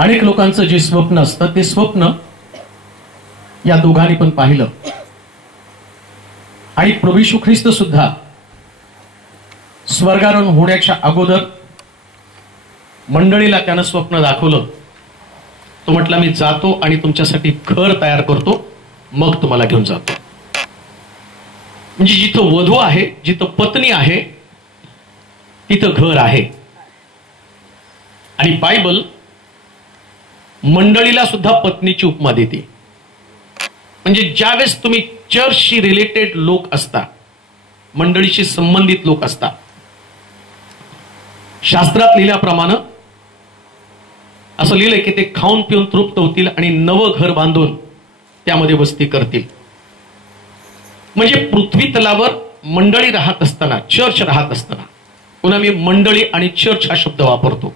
अनेक लोकांचं जे स्वप्न असतं ते स्वप्न या दोघांनी पण पाहिलं आणि प्रभू येशू ख्रिस्त सुद्धा स्वर्गारोहण होण्याच्या अगोदर मंडळीला त्यानं स्वप्न दाखवलं. तो म्हटला मी जातो आणि तुमच्यासाठी घर तयार करतो, मग तुम्हाला घेऊन जातो. म्हणजे जिथं वधू आहे, जिथं पत्नी आहे, तिथं घर आहे. आणि बायबल मंडळीला सुद्धा पत्नीची उपमा देते. म्हणजे ज्यावेळेस तुम्ही चर्चशी रिलेटेड लोक असता, मंडळीशी संबंधित लोक असता, शास्त्रात लिहिल्याप्रमाणे असं लिहिलंय की ते खाऊन पिऊन तृप्त होतील आणि नवं घर बांधून त्यामध्ये वस्ती करतील. म्हणजे पृथ्वी तलावर मंडळी राहत असताना, चर्च राहत असताना, पुन्हा मी मंडळी आणि चर्च हा शब्द वापरतो.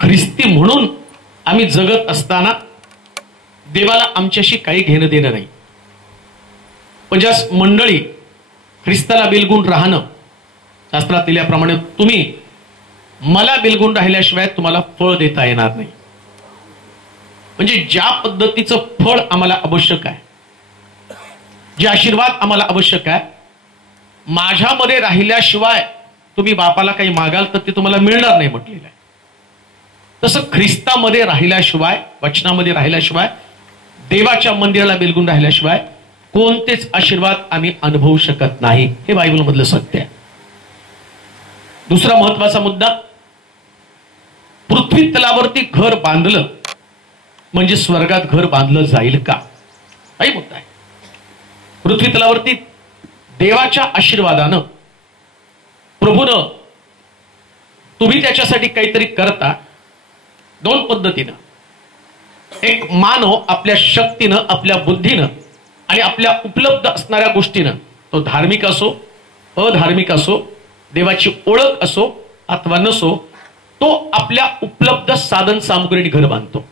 ख्रिस्ती म्हणून आम्ही जगत असताना देवाला आमच्याशी काही घेणं देणं नाही. पण ज्या मंडळी ख्रिस्ताला बिलगून राहणं, शास्त्रात दिल्याप्रमाणे तुम्ही मला बिलगून राहिल्याशिवाय तुम्हाला फळ देता येणार नाही. म्हणजे ज्या पद्धतीचं फळ आम्हाला आवश्यक आहे, जे आशीर्वाद आम्हाला आवश्यक आहे, माझ्यामध्ये राहिल्याशिवाय तुम्ही बापाला काही मागाल तर ते तुम्हाला मिळणार नाही म्हटलेलं आहे. तसं ख्रिस्तामध्ये राहिल्याशिवाय, वचनामध्ये राहिल्याशिवाय, देवाच्या मंदिराला बिलगून राहिल्याशिवाय कोणतेच आशीर्वाद आम्ही अनुभवू शकत नाही. हे बायबल मधलं सत्य आहे. दुसरा महत्वाचा मुद्दा, पृथ्वी तलावरती घर बांधलं म्हणजे स्वर्गात घर बांधलं जाईल का? काही मुद्दा आहे. पृथ्वी तलावरती देवाच्या आशीर्वादानं, प्रभूनं, तुम्ही त्याच्यासाठी काहीतरी करता दोन पद्धतीनं. एक, मानव आपल्या शक्तीनं, आपल्या बुद्धीनं आणि आपल्या उपलब्ध असणाऱ्या गोष्टीनं, तो धार्मिक असो, अधार्मिक असो, देवाची ओळख असो अथवा नसो, तो आपल्या उपलब्ध साधन सामुग्रीने घर बांधतो.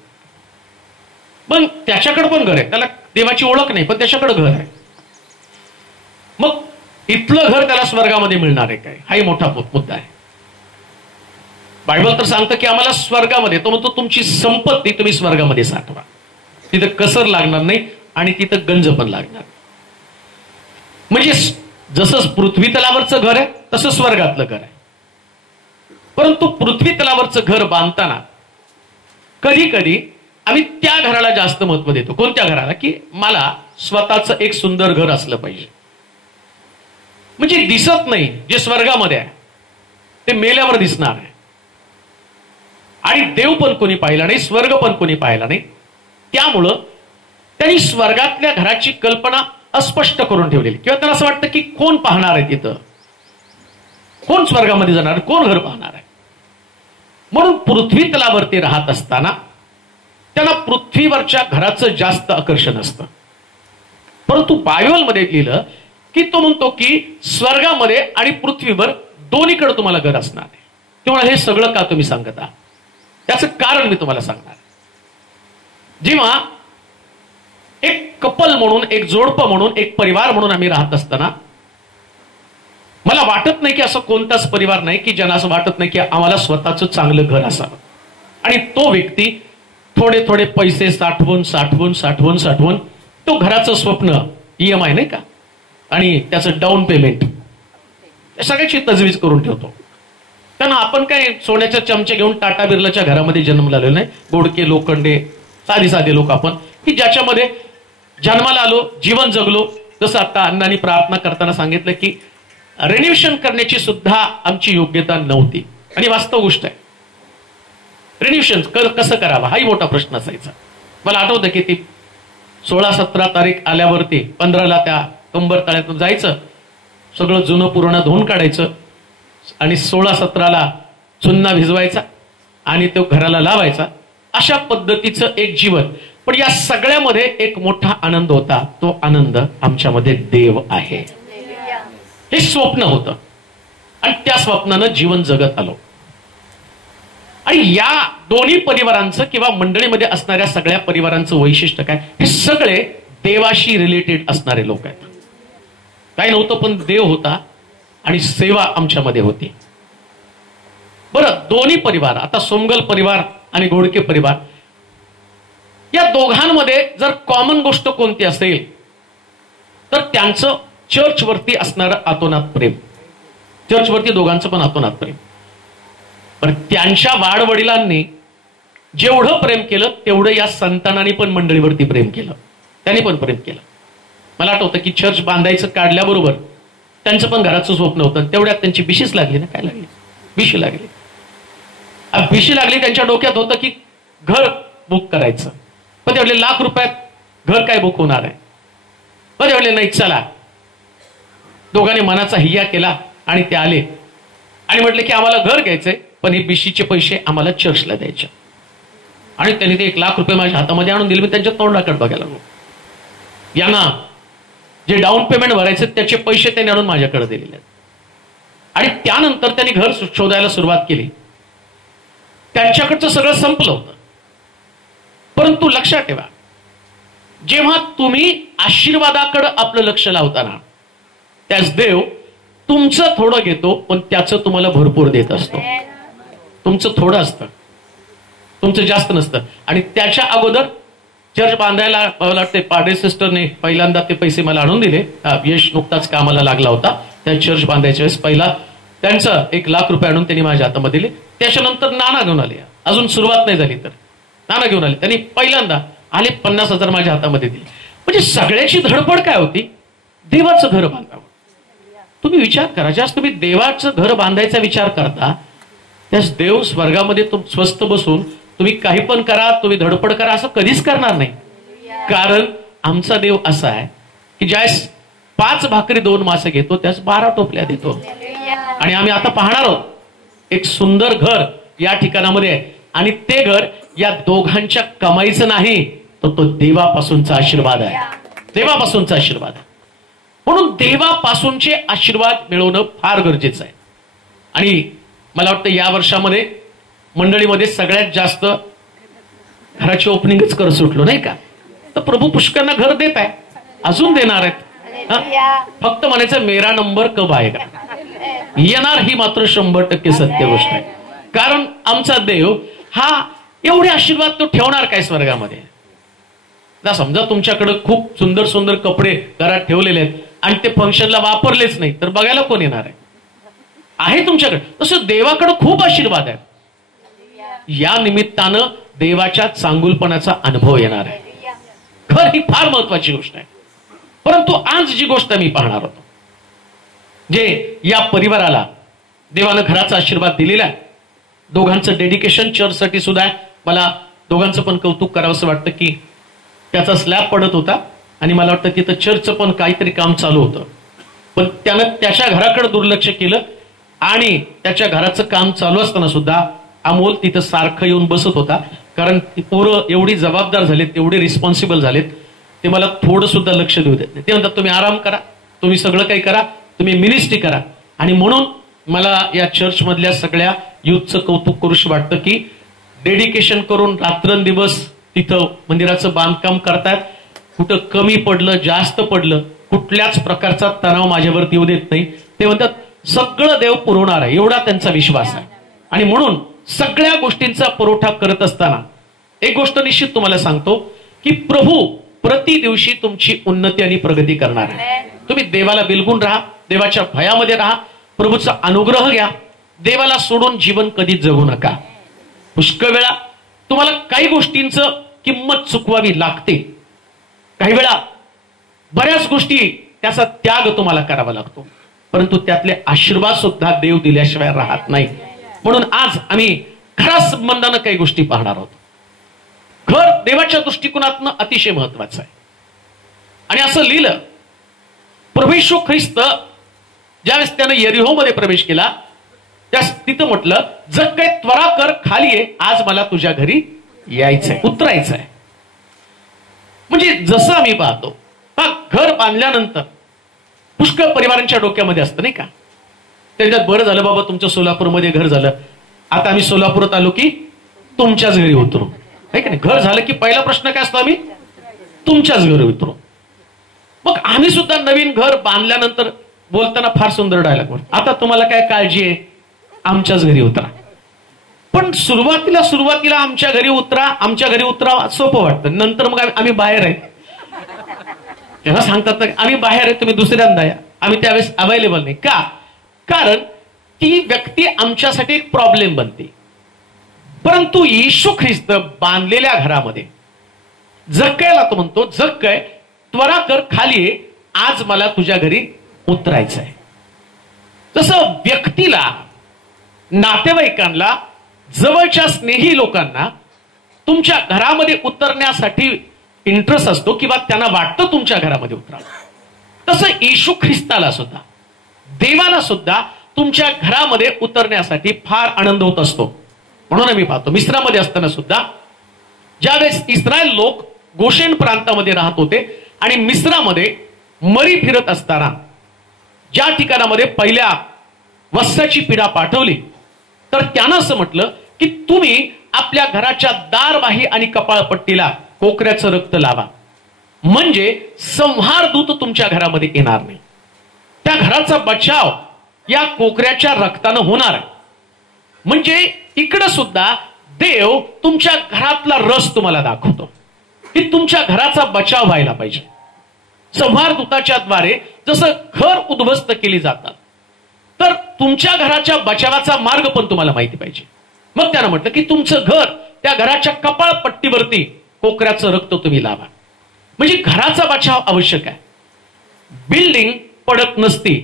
पण त्याच्याकडे पण घर आहे, त्याला देवाची ओळख नाही पण त्याच्याकडे घर आहे. मग इथलं घर त्याला स्वर्गामध्ये मिळणार आहे काय? हाही मोठा मुद्दा आहे. बायबल तर सांगतं की आम्हाला स्वर्गामध्ये, तो म्हणतो तुमची संपत्ती तुम्ही स्वर्गामध्ये साठवा, तिथं कसर लागणार नाही आणि तिथं गंज पण लागणार. म्हणजे जसं पृथ्वी तलावरचं घर आहे तसं स्वर्गातलं घर आहे. परंतु पृथ्वी तलावरचं घर बांधताना कधी कधी आम्ही त्या घराला जास्त महत्व देतो. कोणत्या घराला? की मला स्वतःचं एक सुंदर घर असलं पाहिजे. म्हणजे दिसत नाही, जे स्वर्गामध्ये आहे ते मेल्यावर दिसणार आहे. आणि देव पण कोणी पाहिला नाही, स्वर्ग पण कोणी पाहिला नाही. त्यामुळं त्यांनी स्वर्गातल्या घराची कल्पना अस्पष्ट करून ठेवलेली. किंवा त्याला असं वाटतं की कोण पाहणार आहे तिथं, कोण स्वर्गामध्ये जाणार, कोण घर पाहणार आहे. म्हणून पृथ्वी तलावरती राहत असताना त्यांना पृथ्वीवरच्या घराचं जास्त आकर्षण असतं. परंतु बायबलमध्ये लिहिलं की तो म्हणतो की स्वर्गामध्ये आणि पृथ्वीवर दोन्हीकडे तुम्हाला घर असणार आहे. तेव्हा हे सगळं का तुम्ही सांगता? त्याचं कारण मी तुम्हाला सांगणार. जेव्हा एक कपल म्हणून, एक जोडपं म्हणून, एक परिवार म्हणून आम्ही राहत असताना मला वाटत नाही की असं कोणताच परिवार नाही की ज्यांना असं वाटत नाही की आम्हाला स्वतःचं चांगलं घर असावं. आणि तो व्यक्ती थोडे थोडे पैसे साठवून साठवून साठवून साठवून तो घराचं स्वप्न, EMI नाही का, आणि त्याचं डाऊन पेमेंट सगळ्याची तजवीज करून ठेवतो. कारण आपण काय सोन्याच्या चमचे घेऊन टाटा बिर्लाच्या घरामध्ये जन्म आलेलो नाही. गोडके लोखंडे साधे साधे लोक आपण, की ज्याच्यामध्ये जन्माला आलो, जीवन जगलो. जसं आता अण्णांनी प्रार्थना करताना सांगितलं की रेनिव्हेशन करण्याची सुद्धा आमची योग्यता नव्हती. आणि वास्तव गोष्ट आहे, रेनिव्हेशन कसं करावं हाही मोठा प्रश्न असायचा. मला आठवतं की ती 16-17 तारीख आल्यावरती 15ला त्या कंबर तळ्यातून जायचं, सगळं जुनं पुराणं धुवून काढायचं आणि 16-17ला चुन्ना भिजवायचा आणि तो घराला लावायचा. अशा पद्धतीचं एक जीवन. पण या सगळ्यामध्ये एक मोठा आनंद होता. तो आनंद आमच्यामध्ये देव आहे हे स्वप्न होतं आणि त्या स्वप्नानं जीवन जगत आलो. आणि या दोन्ही परिवारांचं किंवा मंडळीमध्ये असणाऱ्या सगळ्या परिवारांचं वैशिष्ट्य काय? हे सगळे देवाशी रिलेटेड असणारे लोक आहेत. काही नव्हतं पण देव होता आणि सेवा आमच्यामध्ये होती. बरं, दोन्ही परिवार, आता सोमगल परिवार आणि घोडके परिवार, या दोघांमध्ये जर कॉमन गोष्ट कोणती असेल तर त्यांचं चर्चवरती असणारं आतोनात प्रेम. चर्चवरती दोघांचं पण आतोनात प्रेम. पण त्यांच्या वाडवडिलांनी जेवढं प्रेम केलं तेवढं या संतानांनी पण मंडळीवरती प्रेम केलं. त्यांनी पण प्रेम केलं. मला आठवतं की चर्च बांधायचं काढल्याबरोबर त्यांचं पण घराचं स्वप्न होतं. तेवढ्यात त्यांची बिशीच लागली ना. काय लागली? बिशी लागली. बिशी लागली. त्यांच्या डोक्यात होतं की घर बुक करायचं. पण ते म्हटले ₹1,00,000 घर काय बुक होणार आहे? पण ते म्हटले नाही चला. दोघांनी मनाचा हिया केला आणि ते आले आणि म्हटले की आम्हाला घर घ्यायचंय पण हे बिशीचे पैसे आम्हाला चर्चला द्यायचे. आणि त्यांनी ते ₹1,00,000 माझ्या हातामध्ये आणून दिले. मी त्यांच्या तोंडाकडे बघायला लागलो. यांना जे डाऊन पेमेंट भरायचे त्याचे पैसे त्यांनी आणून माझ्याकडे दिलेले आहेत. आणि त्यानंतर त्यांनी घर शोधायला सुरुवात केली. त्यांच्याकडचं सगळं संपलं होतं. परंतु लक्षात ठेवा, जेव्हा तुम्ही आशीर्वादाकडे आपलं लक्ष लावताना त्याच देव तुमचं थोडं घेतो पण त्याचं तुम्हाला भरपूर देत असतो. तुमचं थोडं असतं, तुमचं जास्त नसतं. आणि त्याच्या अगोदर चर्च बांधायला मला वाटते पाडे सिस्टरने पहिल्यांदा ते पैसे मला आणून दिले. यश नुकताच कामाला लागला होता. त्या चर्च बांधायच्या वेळेस पहिला त्यांचं ₹1,00,000 आणून त्यांनी माझ्या हातामध्ये दिले. त्याच्यानंतर नाना घेऊन आले. अजून सुरुवात नाही झाली तर नाना घेऊन आले. त्यांनी पहिल्यांदा आले 50,000 माझ्या हातामध्ये दिले. म्हणजे सगळ्याची धडपड काय होती? देवाचं घर बांधावं. तुम्ही विचार करा, ज्यास तुम्ही देवाचं घर बांधायचा विचार करता त्यास देव स्वर्गामध्ये स्वस्थ बसून तुम्ही काही पण करा, तुम्ही धडपड करा असं कधीच करणार नाही. कारण आमचा देव असा आहे की ज्यास 5 भाकरी 2 मासे घेतो त्यास 12 टोपल्या देतो. आणि आम्ही आता पाहणार आहोत एक सुंदर घर या ठिकाणामध्ये आहे. आणि ते घर या दोघांच्या कमाईचं नाही, तर तो देवापासूनचा आशीर्वाद आहे. देवापासूनचा आशीर्वाद आहे. म्हणून देवापासूनचे आशीर्वाद मिळवणं फार गरजेचं आहे. आणि मला वाटतं या वर्षामध्ये मंडळीमध्ये सगळ्यात जास्त घराची ओपनिंगच कर सुटलो नाही का? तर प्रभू पुष्कळांना घर देत आहे, अजून देणार आहेत. फक्त म्हणायचं मेरा नंबर कब आएगा. येणार ही मात्र 100% सत्य गोष्ट आहे. कारण आमचा देव हा एवढे आशीर्वाद तो ठेवणार काय स्वर्गामध्ये? समजा तुमच्याकडे खूप सुंदर सुंदर कपडे घरात ठेवलेले आहेत आणि ते फंक्शनला वापरलेच नाही तर बघायला कोण येणार आहे तुमच्याकडे? तसं देवाकडे खूप आशीर्वाद आहे. या निमित्तानं देवाच्या चांगुलपणाचा अनुभव येणार आहे. घर ही फार महत्वाची गोष्ट आहे. परंतु आज जी गोष्ट मी पाहणार होतो, जे या परिवाराला देवानं घराचा आशीर्वाद दिलेला आहे, दोघांचं डेडिकेशन चर्चसाठी सुद्धा आहे. मला दोघांचं पण कौतुक करावंसं वाटतं की त्याचा स्लॅब पडत होता आणि मला वाटतं तिथं चर्चचं पण काहीतरी काम चालू होतं. पण त्यानं त्याच्या घराकडे दुर्लक्ष केलं आणि त्याच्या घराचं काम चालू असताना सुद्धा अमोल तिथं सारखं येऊन बसत होता. कारण ती पोरं एवढी जबाबदार झालेत, एवढे रिस्पॉन्सिबल झालेत, ते मला थोडं सुद्धा लक्ष देऊ देत नाही. ते म्हणतात तुम्ही आराम करा, तुम्ही सगळं काही करा, तुम्ही मिनिस्ट्री करा. आणि म्हणून मला या चर्चमधल्या सगळ्या युथचं कौतुक करूशी वाटतं की डेडिकेशन करून रात्रंदिवस तिथं मंदिराचं बांधकाम करतायत. कुठं कमी पडलं, जास्त पडलं, कुठल्याच प्रकारचा तणाव माझ्यावरती येऊ देत नाही. ते म्हणतात सगळं देव पुरवणार आहे, एवढा त्यांचा विश्वास आहे. आणि म्हणून सगळ्या गोष्टींचा पुरवठा करत असताना एक गोष्ट निश्चित तुम्हाला सांगतो की प्रभू प्रति दिवशी तुमची उन्नती आणि प्रगती करणार आहे. तुम्ही देवाला बिलगून राहा, देवाच्या भयामध्ये राहा, प्रभूचा अनुग्रह घ्या. देवाला सोडून जीवन कधीच जगू नका. पुष्कळ वेळा तुम्हाला काही गोष्टींचं किंमत चुकवावी लागते, काही वेळा बऱ्याच गोष्टी त्याचा त्याग तुम्हाला करावा लागतो, परंतु त्यातले आशीर्वाद सुद्धा देव दिल्याशिवाय राहत नाही. म्हणून आज आम्ही घरा संबंधानं काही गोष्टी पाहणार आहोत. घर देवाच्या दृष्टिकोनातनं अतिशय महत्वाचं आहे. आणि असं लिहिलं, प्रभू येशू ख्रिस्त ज्यावेळेस त्यानं यरिहोमध्ये प्रवेश केला त्यास तिथं म्हटलं जग काही त्वरा कर, खाली ये, आज मला तुझ्या घरी यायचंय, उतरायचंय. म्हणजे जसं आम्ही पाहतो, घर बांधल्यानंतर पुष्कळ परिवारांच्या डोक्यामध्ये असतं नाही का, त्याच्यात बरं झालं बाबा तुमच्या सोलापूरमध्ये घर झालं, आता आम्ही सोलापुरात आलो की तुमच्याच घरी उतरू, आहे का नाही. घर झालं की पहिला प्रश्न काय असतो, आम्ही तुमच्याच घरी उतरू. मग आम्ही सुद्धा नवीन घर बांधल्यानंतर बोलताना फार सुंदर डायलॉग बोलतो, आता तुम्हाला काय काळजी आहे, आमच्याच घरी उतरा. पण सुरुवातीला आमच्या घरी उतरा सोपं वाटतं. नंतर मग आम्ही बाहेर आहे तेव्हा सांगतात आम्ही बाहेर आहे, तुम्ही दुसऱ्यांदा या. आम्ही त्यावेळेस अवेलेबल नाही का, कारण ती व्यक्ती आमच्यासाठी एक प्रॉब्लेम बनते. परंतु येशू ख्रिस्त बांधलेल्या घरामध्ये जक्कयला तो म्हणतो, जक्कय त्वरा कर, खाली ये, आज मला तुझ्या घरी उतरायचं आहे. तसं व्यक्तीला, नातेवाईकांना, जवळच्या स्नेही लोकांना तुमच्या घरामध्ये उतरण्यासाठी इंटरेस्ट असतो किंवा त्यांना वाटतं तुमच्या घरामध्ये उतरा. तसं येशू ख्रिस्ताला सुद्धा, देवाला सुद्धा तुमच्या घरामध्ये उतरण्यासाठी फार आनंद होत असतो. म्हणून आम्ही पाहतो मिस्रामध्ये असताना सुद्धा ज्यावेळेस इस्रायल लोक गोशेन प्रांतामध्ये राहत होते आणि मिस्रामध्ये मरी फिरत असताना ज्या ठिकाणामध्ये पहिल्या वस्त्राची पिढा पाठवली, तर त्यानं असं म्हटलं की तुम्ही आपल्या घराच्या दारवाही आणि कपाळपट्टीला कोकऱ्याचं रक्त लावा, म्हणजे संहार दूत तुमच्या घरामध्ये येणार नाही. त्या घराचा बचाव या कोकऱ्याच्या रक्तानं होणार आहे. म्हणजे इकडं सुद्धा देव तुमच्या घरातला रस तुम्हाला दाखवतो की तुमच्या घराचा बचाव व्हायला पाहिजे. संहार दूताच्या द्वारे जसं घर उद्ध्वस्त केली जातात, तर तुमच्या घराच्या बचावाचा मार्ग पण तुम्हाला माहिती पाहिजे. मग त्यानं म्हटलं की तुमचं घर, त्या घराच्या कपाळपट्टीवरती कोकऱ्याचं रक्त तुम्ही लावा, म्हणजे घराचा बचाव आवश्यक आहे. बिल्डिंग पडत नसते,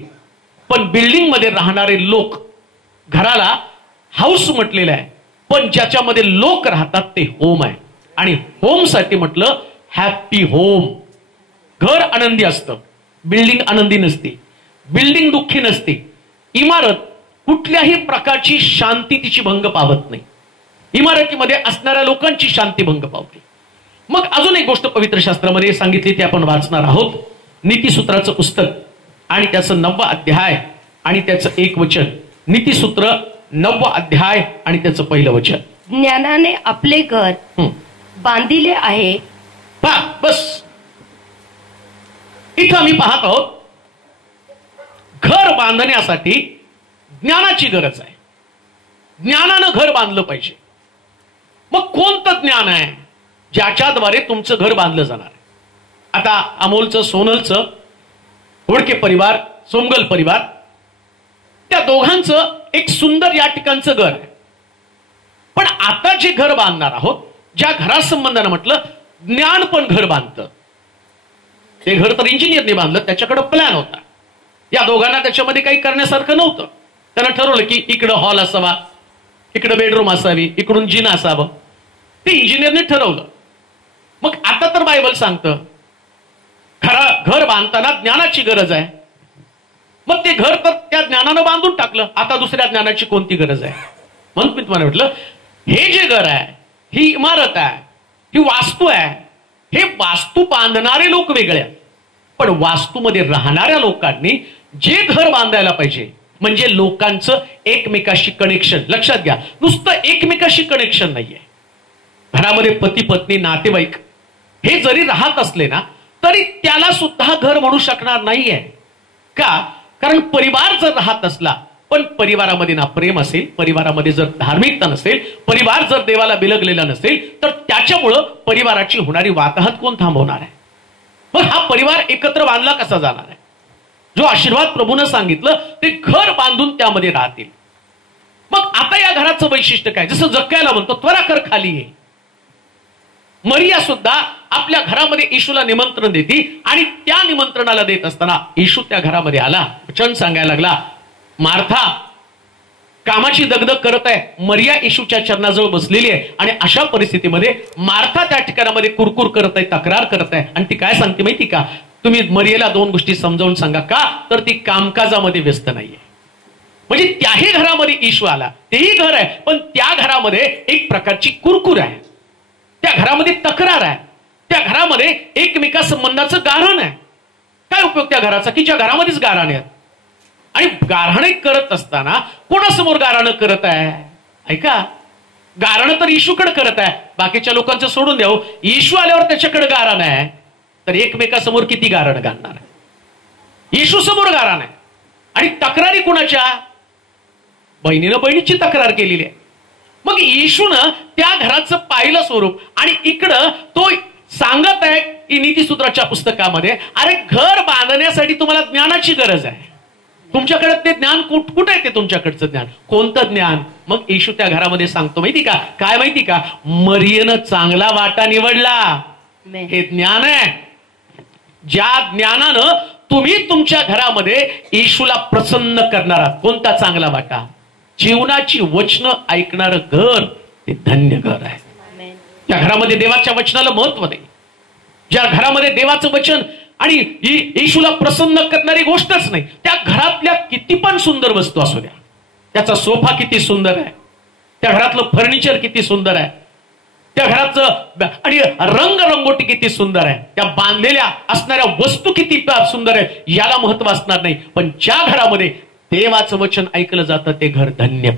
पण बिल्डिंग मध्ये राहणारे लोक, घराला हाऊस म्हटलेलं आहे, पण ज्याच्यामध्ये लोक राहतात ते होम आहे. आणि होम साठी म्हटलं हॅपी होम. घर आनंदी असतं, बिल्डिंग आनंदी नसते, बिल्डिंग दुःखी नसते, इमारत कुठल्याही प्रकारची शांती तिची भंग पावत नाही, इमारतीमध्ये असणाऱ्या लोकांची शांती भंग पावते. मग अजून एक गोष्ट पवित्र शास्त्रामध्ये सांगितली, ती आपण वाचणार आहोत. नीतिसूत्राचं पुस्तक आणि त्याचं 9वा अध्याय आणि त्याचं 1 वचन. नीतिसूत्र 9वा अध्याय आणि त्याचं 1 वचन. ज्ञानाने आपले घर बांधिले आहे. बस इथं आम्ही पाहत आहोत, घर बांधण्यासाठी ज्ञानाची गरज आहे. ज्ञानानं घर बांधलं पाहिजे. मग कोणतं ज्ञान आहे ज्याच्याद्वारे तुमचं घर बांधलं जाणार आहे? आता अमोलचं, सोनलचं, होडके परिवार, सोमगल परिवार, त्या दोघांचं एक सुंदर या ठिकाणचं घर आहे. पण आता जे घर बांधणार आहोत, ज्या घरासंबंधानं म्हटलं ज्ञान पण घर बांधतं. ते घर तर इंजिनियरने बांधलं, त्याच्याकडे प्लॅन होता. या दोघांना त्याच्यामध्ये काही करण्यासारखं नव्हतं. त्यानं ठरवलं की इकडं हॉल असावा, इकडं बेडरूम असावी, इकडून जिना असावं. ते इंजिनियरने ठरवलं. मग आता तर बायबल सांगतं घर बांधताना ज्ञानाची गरज आहे. मग ते घर तर त्या ज्ञानानं बांधून टाकलं, आता दुसऱ्या ज्ञानाची कोणती गरज आहे? म्हणून मी तुम्हाला म्हटलं हे जे घर आहे, ही इमारत आहे, ही वास्तू आहे. हे वास्तू बांधणारे लोक वेगळे आहेत, पण वास्तूमध्ये राहणाऱ्या लोकांनी जे घर बांधायला पाहिजे म्हणजे लोकांचं एकमेकाशी कनेक्शन. लक्षात घ्या, नुसतं एकमेकाशी कनेक्शन नाहीये. घरामध्ये पती पत्नी नातेवाईक हे जरी राहत असले ना तरी त्याला सुद्धा घर म्हणू शकणार नाहीये. का? कारण परिवार जर राहत असला पण परिवारामध्ये ना प्रेम असेल, परिवारामध्ये जर धार्मिकता नसेल, परिवार जर देवाला बिलगलेला नसेल तर त्याच्यामुळं परिवाराची होणारी वाताहत कोण थांबवणार आहे? मग हा परिवार एकत्र बांधला कसा जाणार आहे? जो आशीर्वाद प्रभूनं सांगितलं ते घर बांधून त्यामध्ये राहतील. मग आता या घराचं वैशिष्ट्य काय? जसं जक्कयाला म्हणतो त्वरा कर खाली ये. मरिया सुद्धा आपल्या घरामध्ये येशूला निमंत्रण देती आणि त्या निमंत्रणाला देत असताना येशू त्या घरामध्ये आला, वचन सांगायला लागला. मार्था कामाची दगदग करत आहे, मरिया येशूच्या चरणाजवळ बसलेली आहे आणि अशा परिस्थितीमध्ये मार्था त्या ठिकाणामध्ये कुरकुर करत आहे, तक्रार करत आहे. आणि ती काय सांगते माहिती का? तुम्ही मरियेला 2 गोष्टी समजावून सांगा. का? तर ती कामकाजामध्ये व्यस्त नाहीये. म्हणजे त्याही घरामध्ये येशू आला, तेही घर आहे, पण त्या घरामध्ये एक प्रकारची कुरकुर आहे, त्या घरामध्ये तक्रार आहे, त्या घरामध्ये एकमेका संबंधाचं गाऱ्हाण आहे. काय उपयोग त्या घराचा की ज्या घरामध्येच गाऱ्हाणे आहेत? आणि गाऱ्हाणे करत असताना कोणासमोर गाऱ्हाणं करत आहे? ऐका, गाऱ्हाणं तर येशूकडे करत आहे, बाकीच्या लोकांचं सोडून द्यावं. येशू आल्यावर त्याच्याकडे गाऱ्हाण आहे तर एकमेकासमोर किती गाऱ्हाण घालणार आहे? येशू समोर गाऱ्हाण आहे. आणि तक्रारी कुणाच्या? बहिणीनं बहिणीची तक्रार केलेली आहे. मग येशूनं त्या घराचं पाहिलं स्वरूप आणि इकडं तो सांगत आहे की नीतिसूत्राच्या पुस्तकामध्ये, अरे घर बांधण्यासाठी तुम्हाला ज्ञानाची गरज आहे. तुमच्याकडे ते ज्ञान कुठं आहे? ते तुमच्याकडचं ज्ञान कोणतं ज्ञान? मग येशू त्या घरामध्ये सांगतो माहिती का? काय माहिती का? मरियेनं चांगला वाटा निवडला. हे ज्ञान आहे, ज्या ज्ञानानं तुम्ही तुमच्या घरामध्ये येशूला प्रसन्न करणार आहात. कोणता चांगला वाटा? जीवनाची वचनं ऐकणारं घर ते धन्य घर आहे. त्या घरामध्ये देवाच्या वचनाला महत्व नाही, ज्या घरामध्ये देवाचं वचन आणि येशूला प्रसन्न करणारी गोष्टच नाही, त्या घरातल्या किती पण सुंदर वस्तू असू द्या, त्याचा सोफा किती सुंदर आहे, त्या घरातलं फर्निचर किती सुंदर आहे, त्या घराचं आणि रंगरंगोटी किती सुंदर आहे, त्या बांधलेल्या असणाऱ्या वस्तू किती सुंदर आहे, याला महत्व असणार नाही. पण ज्या घरामध्ये देवाचं वचन ऐकलं जातं ते घर धन्य.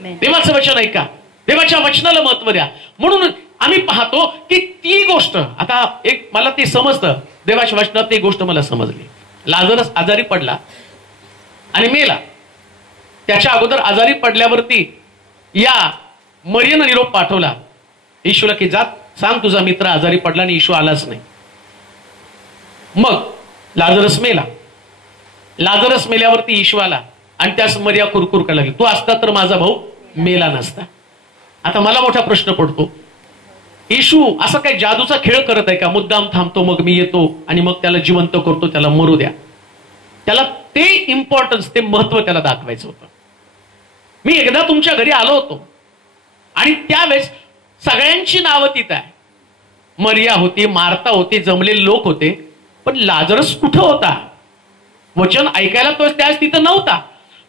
देवाचं वचन ऐका, देवाच्या वचनाला महत्व द्या. म्हणून आम्ही पाहतो की ती गोष्ट आता एक मला ते समजतं, देवाच्या वचनात ती गोष्ट मला समजली. लाजरस आजारी पडला आणि मेला. त्याच्या अगोदर आजारी पडल्यावरती या मरियेनं निरोप पाठवला येशूला की जात सांग तुझा मित्र आजारी पडला, आणि येशू आलाच नाही. मग लाजरस मेला. लाजरस मेल्यावरती येशू आला आणि त्यास मरिया कुरकुर करायला लागली, तू असता तर माझा भाऊ मेला नसता. आता मला मोठा प्रश्न पडतो, येशू असं काही जादूचा खेळ करत आहे का? मुद्दाम थांबतो, मग मी येतो आणि मग त्याला जिवंत करतो, त्याला मरू द्या. त्याला ते इम्पॉर्टन्स, ते महत्व त्याला दाखवायचं होतं. मी एकदा तुमच्या घरी आलो होतो आणि त्यावेळेस सगळ्यांची नावं तिथं आहे. मरिया होती, मार्था होती, जमलेले लोक होते, पण लाजरस कुठं होता? वचन ऐकायला तो त्यावेळेस तिथं नव्हता.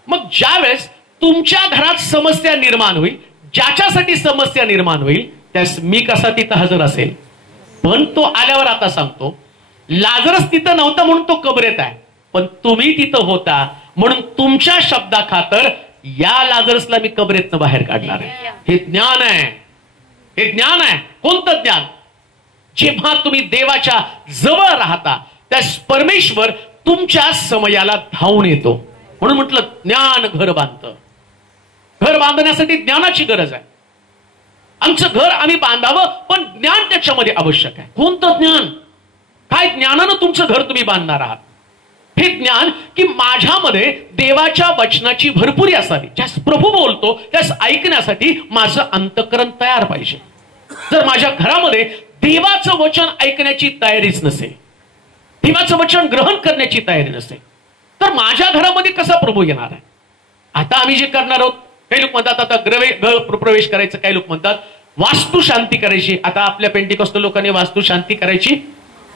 मग ज्या वेळेस तुमच्या घरात समस्या निर्माण होईल, ज्याच्यासाठी समस्या निर्माण होईल, त्यास मी कसा तिथं हजर असेल? पण तो आल्यावर आता सांगतो, लाजरस तिथं नव्हता म्हणून तो कबरेत आहे, पण तुम्ही तिथं होता म्हणून तुमच्या शब्दा खातर या लाजरसला मी कबरेतनं बाहेर काढणार आहे. हे ज्ञान आहे, हे ज्ञान आहे. कोणतं ज्ञान? जेव्हा तुम्ही देवाच्या जवळ राहता त्यास परमेश्वर तुमच्या समयाला धावून येतो. म्हणून म्हटलं ज्ञान घर बांधतं. घर बांधण्यासाठी ज्ञानाची गरज आहे. आमचं घर आम्ही बांधावं, पण ज्ञान त्याच्यामध्ये आवश्यक आहे. कोणतं ज्ञान? काय ज्ञानानं तुमचं घर तुम्ही बांधणार आहात? हे ज्ञान की माझ्यामध्ये देवाच्या वचनाची भरपुरी असावी. ज्यास प्रभू बोलतो त्यास ऐकण्यासाठी माझं अंतःकरण तयार पाहिजे. जर माझ्या घरामध्ये देवाचं वचन ऐकण्याची तयारीच नसेल, देवाचं वचन ग्रहण करण्याची तयारी नसेल, तर माझ्या घरामध्ये कसा प्रभू येणार आहे? आता आम्ही जे करणार आहोत, काही लोक म्हणतात आता प्रवेश करायचं, काही लोक म्हणतात वास्तू शांती करायची. आता आपल्या पेंटिकॉस्टल लोकांनी वास्तू शांती करायची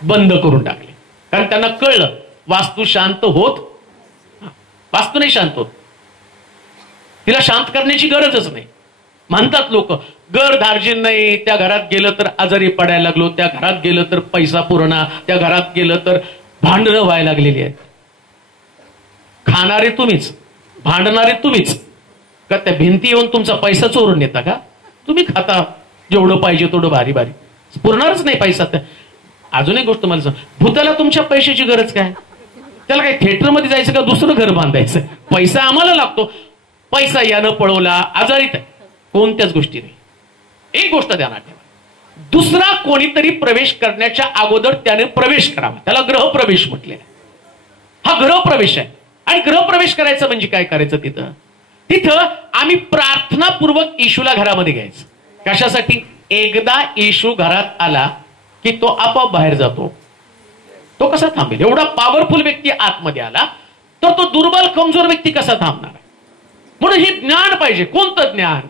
बंद करून टाकली, कारण त्यांना कळलं वास्तू शांत होत, वास्तू नाही शांत होत, तिला शांत करण्याची गरजच नाही. म्हणतात लोक घर धार्जिन नाही, त्या घरात गेलं तर आजारी पडायला लागलो, त्या घरात गेलं तर पैसा पुरवणा, त्या घरात गेलं तर भांडणं व्हायला लागलेली आहेत. खाणारे तुम्हीच, भांडणारे तुम्हीच. का त्या भिंती येऊन तुमचा पैसा चोरून नेता का? तुम्ही खाता जेवढं पाहिजे तेवढं भारी भारी, पुरणारच नाही पैसा. अजून एक गोष्ट मला सांग, भूताला तुमच्या पैशाची गरज काय? त्याला काही थिएटरमध्ये जायचं का दुसरं घर बांधायचं? पैसा आम्हाला लागतो. पैसा यानं पळवला, आजारीत आहे, कोणत्याच गोष्टी नाही. एक गोष्ट ध्यानात ठेवा, दुसरा कोणीतरी प्रवेश करण्याच्या अगोदर त्याने प्रवेश करावा, त्याला गृहप्रवेश म्हटले. हा गृहप्रवेश आहे. आणि गृहप्रवेश करायचं म्हणजे काय करायचं? तिथं आम्ही प्रार्थनापूर्वक येशूला घरामध्ये घ्यायचं. कशासाठी? एकदा येशू घरात आला की तो आपोआप बाहेर जातो. तो कसा थांबेल? एवढा पॉवरफुल व्यक्ती आतमध्ये आला तर तो दुर्बल कमजोर व्यक्ती कसा थांबणार? म्हणून हे ज्ञान पाहिजे. कोणतं ज्ञान?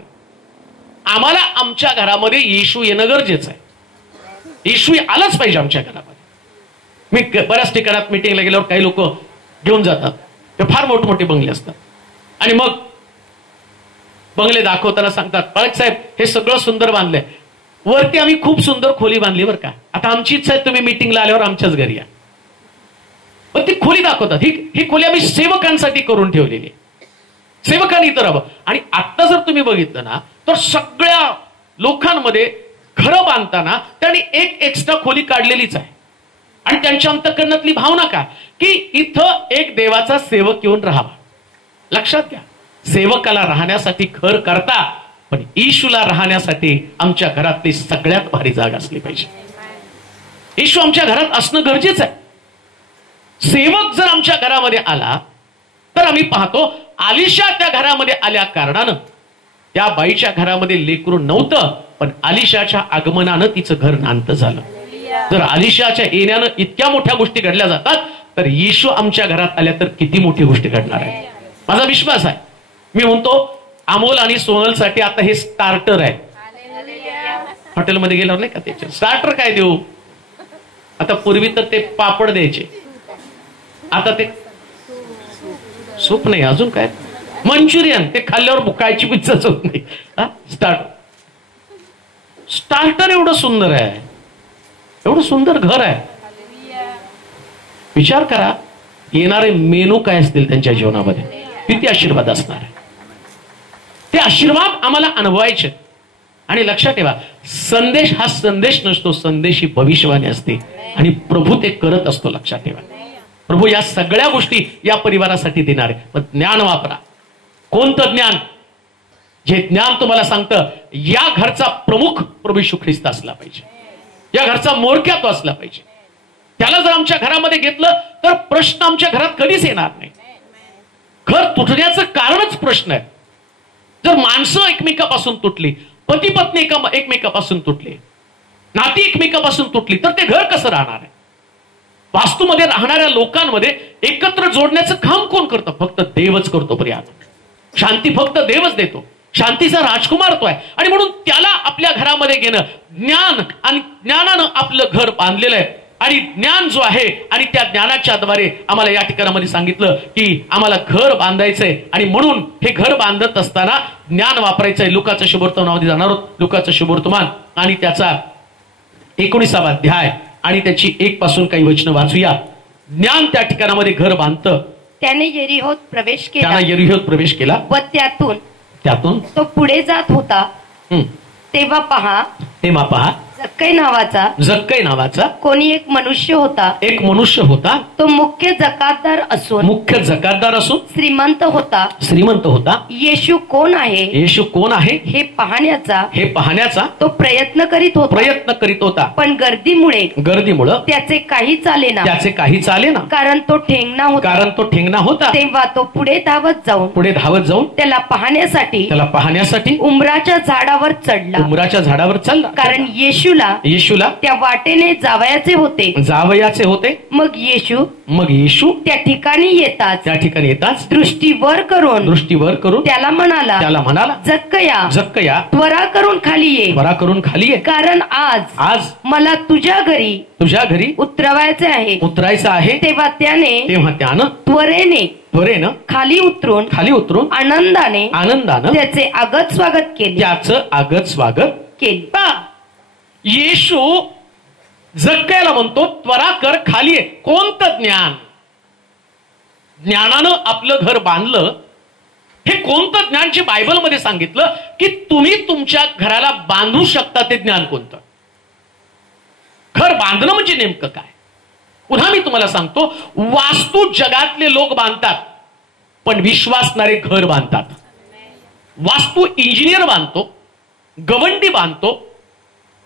आम्हाला आमच्या घरामध्ये येशू येणं गरजेचं आहे. येशू आलाच पाहिजे आमच्या घरामध्ये. मी बऱ्याच ठिकाणात मिटिंगला गेल्यावर काही लोक घेऊन जातात, ते फार मोठमोठे बंगले असतात, आणि मग बंगले दाखवताना सांगतात, पालक साहेब हे सगळं सुंदर बांधलंय, वरती आम्ही खूप सुंदर खोली बांधली बरं का, आता आमची इच्छा आहे तुम्ही मिटिंगला आल्यावर आमच्याच घरी या. पण ती खोली दाखवतात, ही खोली आम्ही सेवकांसाठी करून ठेवलेली आहे, सेवकांनी इथं राहावं. आणि आता जर तुम्ही बघितलं ना तर सगळ्या लोकांमध्ये घरं बांधताना त्यांनी एक एक्स्ट्रा खोली काढलेलीच आहे. आणि त्यांच्या अंतःकरणातली भावना का? की इथं एक देवाचा सेवक येऊन राहावा. लक्षात घ्या, सेवकाला राहण्यासाठी घर करता, पण येशूला राहण्यासाठी आमच्या घरातली सगळ्यात भारी जागा असली पाहिजे. येशू आमच्या घरात असणं गरजेचं आहे. सेवक जर आमच्या घरामध्ये आला तर आम्ही पाहतो आलिशा त्या घरामध्ये आल्या कारणानं त्या बाईच्या घरामध्ये लेकरू नव्हतं, पण आलिशाच्या आगमनानं तिचं घर नांत झालं. जर आलिशाच्या येण्यानं इतक्या मोठ्या गोष्टी घडल्या जातात, तर येशू आमच्या घरात आल्या तर किती मोठी गोष्टी घडणार आहे. माझा विश्वास आहे. मी म्हणतो अमोल आणि सोनलसाठी आता हे स्टार्टर आहे. हॉटेलमध्ये गेल्यावर नाही का त्याचे स्टार्टर काय देऊ? आता पूर्वी तर ते पापड द्यायचे, आता ते सूप नाही, अजून काय मंचुरियन, ते खाल्ल्यावर बुकायची पिच्चाच होत नाही. स्टार्टर एवढं सुंदर आहे, एवढं सुंदर घर आहे. विचार करा येणारे मेनू काय असतील त्यांच्या जीवनामध्ये, किती आशीर्वाद असणार आहे. ते आशीर्वाद आम्हाला अनुभवायचे. आणि लक्षात ठेवा, संदेश हा संदेश नसतो, संदेश ही भविष्यवाणी असते, आणि प्रभू ते करत असतो. लक्षात ठेवा, प्रभू या सगळ्या गोष्टी या परिवारासाठी देणार आहे. पण ज्ञान वापरा. कोणतं ज्ञान? जे ज्ञान तुम्हाला सांगतं या घरचा प्रमुख प्रभू येशू ख्रिस्त असला पाहिजे, या घरचा म्होरक्या तो असला पाहिजे. त्याला जर आमच्या घरामध्ये घेतलं तर प्रश्न आमच्या घरात कधीच येणार नाही. घर तुटण्याचं कारणच प्रश्न आहे. जर माणसं एकमेकापासून तुटली, पती पत्नी एकमेकापासून तुटली, नाती एकमेकापासून तुटली, तर ते घर कसं राहणार आहे? वास्तूमध्ये राहणाऱ्या लोकांमध्ये एकत्र जोडण्याचं काम कोण करतं? फक्त देवच करतो. पर्याय शांती फक्त देवच देतो. शांतीचा राजकुमार तो आहे. आणि म्हणून त्याला आपल्या घरामध्ये घेणं, ज्ञान आणि ज्ञानानं आपलं घर बांधलेलं आहे. आणि ज्ञान जो आहे आणि त्या ज्ञानाच्या द्वारे आम्हाला या ठिकाणामध्ये सांगितलं की आम्हाला घर बांधायचंय, आणि म्हणून हे घर बांधत असताना ज्ञान वापरायचंय. लुकाचं शुभवर्तमानामध्ये जाणार आहोत. लुकाचं शुभवर्तमान आणि त्याचा 19वा अध्याय आणि त्याची 1 पासून काही वचनं वाचूया. ज्ञान त्या ठिकाणामध्ये घर बांधतं. त्याने यरीहोत प्रवेश केला, त्याने यरीहोत प्रवेश केला व त्यातून तो पुढे जात होता. तेव्हा पहा जक्कै नावाचा कोणी एक मनुष्य होता. तो मुख्य जकातदार असून श्रीमंत होता. येशू कोण आहे हे पाहण्याचा तो प्रयत्न करीत होता. पण गर्दीमुळे त्याचे काही चालेना, कारण तो ठेंगणा होता. तेव्हा तो पुढे धावत जाऊन त्याला पाहण्यासाठी उंबराच्या झाडावर चढला. कारण येशूला त्या वाटेने जावयाचे होते. मग येशू त्या ठिकाणी येताच दृष्टीवर करून त्याला म्हणाला जक्कया त्वरा करून खाली ये कारण आज मला तुझ्या घरी उतरायचं आहे. तेव्हा त्यानं त्वरेनं खाली उतरून आनंदाने त्याचे आगत स्वागत केले. येशू जक्कयाला म्हणतो त्वरा कर, खाली ये. कोणतं ज्ञानानं आपलं घर बांधलं? हे कोणतं ज्ञान जे बायबलमध्ये सांगितलं की तुम्ही तुमच्या घराला बांधू शकता? ते ज्ञान कोणतं? घर बांधणं म्हणजे नेमकं काय? पुन्हा मी तुम्हाला सांगतो, वास्तू जगातले लोक बांधतात, पण विश्वासणारे घर बांधतात. वास्तू इंजिनियर बांधतो, गवंडी बांधतो,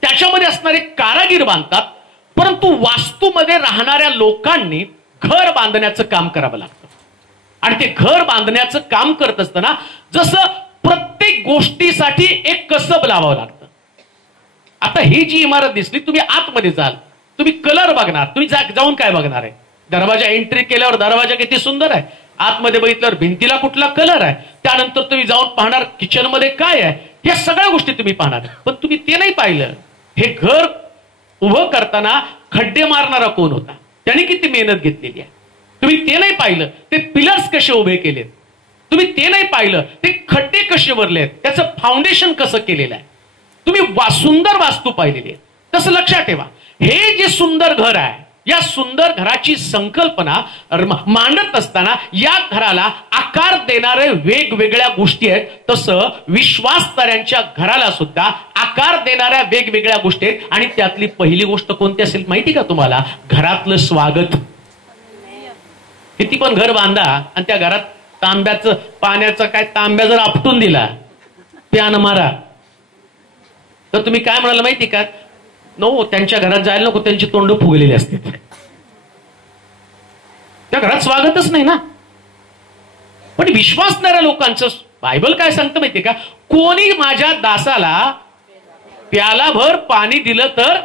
त्याच्यामध्ये असणारे कारागीर बांधतात, परंतु वास्तूमध्ये राहणाऱ्या लोकांनी घर बांधण्याचं काम करावं लागतं. आणि ते घर बांधण्याचं काम करत असताना जसं प्रत्येक गोष्टीसाठी एक कसब लावावं लागतं. आता ही जी इमारत दिसली, तुम्ही आतमध्ये जाल, तुम्ही कलर बघणार. तुम्ही जाऊन काय बघणार आहे? दरवाजा एंट्री केल्यावर दरवाजा किती सुंदर आहे, आतमध्ये बघितल्यावर भिंतीला कुठला कलर आहे, त्यानंतर तुम्ही जाऊन पाहणार किचन मध्ये काय आहे. या सगळ्या गोष्टी तुम्ही पाहणार, पण तुम्ही ते नाही पाहिलं. हे घर उभं करताना खड्डे मारणारा कोण होता, त्याने किती मेहनत घेतलेली आहे, तुम्ही ते नाही पाहिलं. ते पिलर्स कसे उभे केलेत तुम्ही ते नाही पाहिलं. ते खड्डे कसे भरलेत, त्याचं फाउंडेशन कसं केलेलं आहे. तुम्ही सुंदर वास्तू पाहिलेली आहे. तसं लक्षात ठेवा, हे जे सुंदर घर आहे, या सुंदर घराची संकल्पना मांडत असताना या घराला आकार देणारे वेगवेगळ्या गोष्टी आहेत. तसं विश्वासणाऱ्यांच्या घराला सुद्धा आकार देणाऱ्या वेगवेगळ्या गोष्टी आहेत. आणि त्यातली पहिली गोष्ट कोणती असेल माहिती का तुम्हाला? घरातलं स्वागत. किती पण घर बांधा आणि त्या घरात तांब्याचं पाण्याचं काय तांब्या जर आपटून दिला, प्यानं मारा, तर तुम्ही काय म्हणाला माहिती का? नो, त्यांच्या घरात जायला नको, त्यांची तोंड फुगलेली असते, त्या घरात स्वागतच नाही ना. पण विश्वासणाऱ्या लोकांचं बायबल काय सांगतं माहितीये का? कोणी माझ्या दासाला प्याला भर पाणी दिलं तर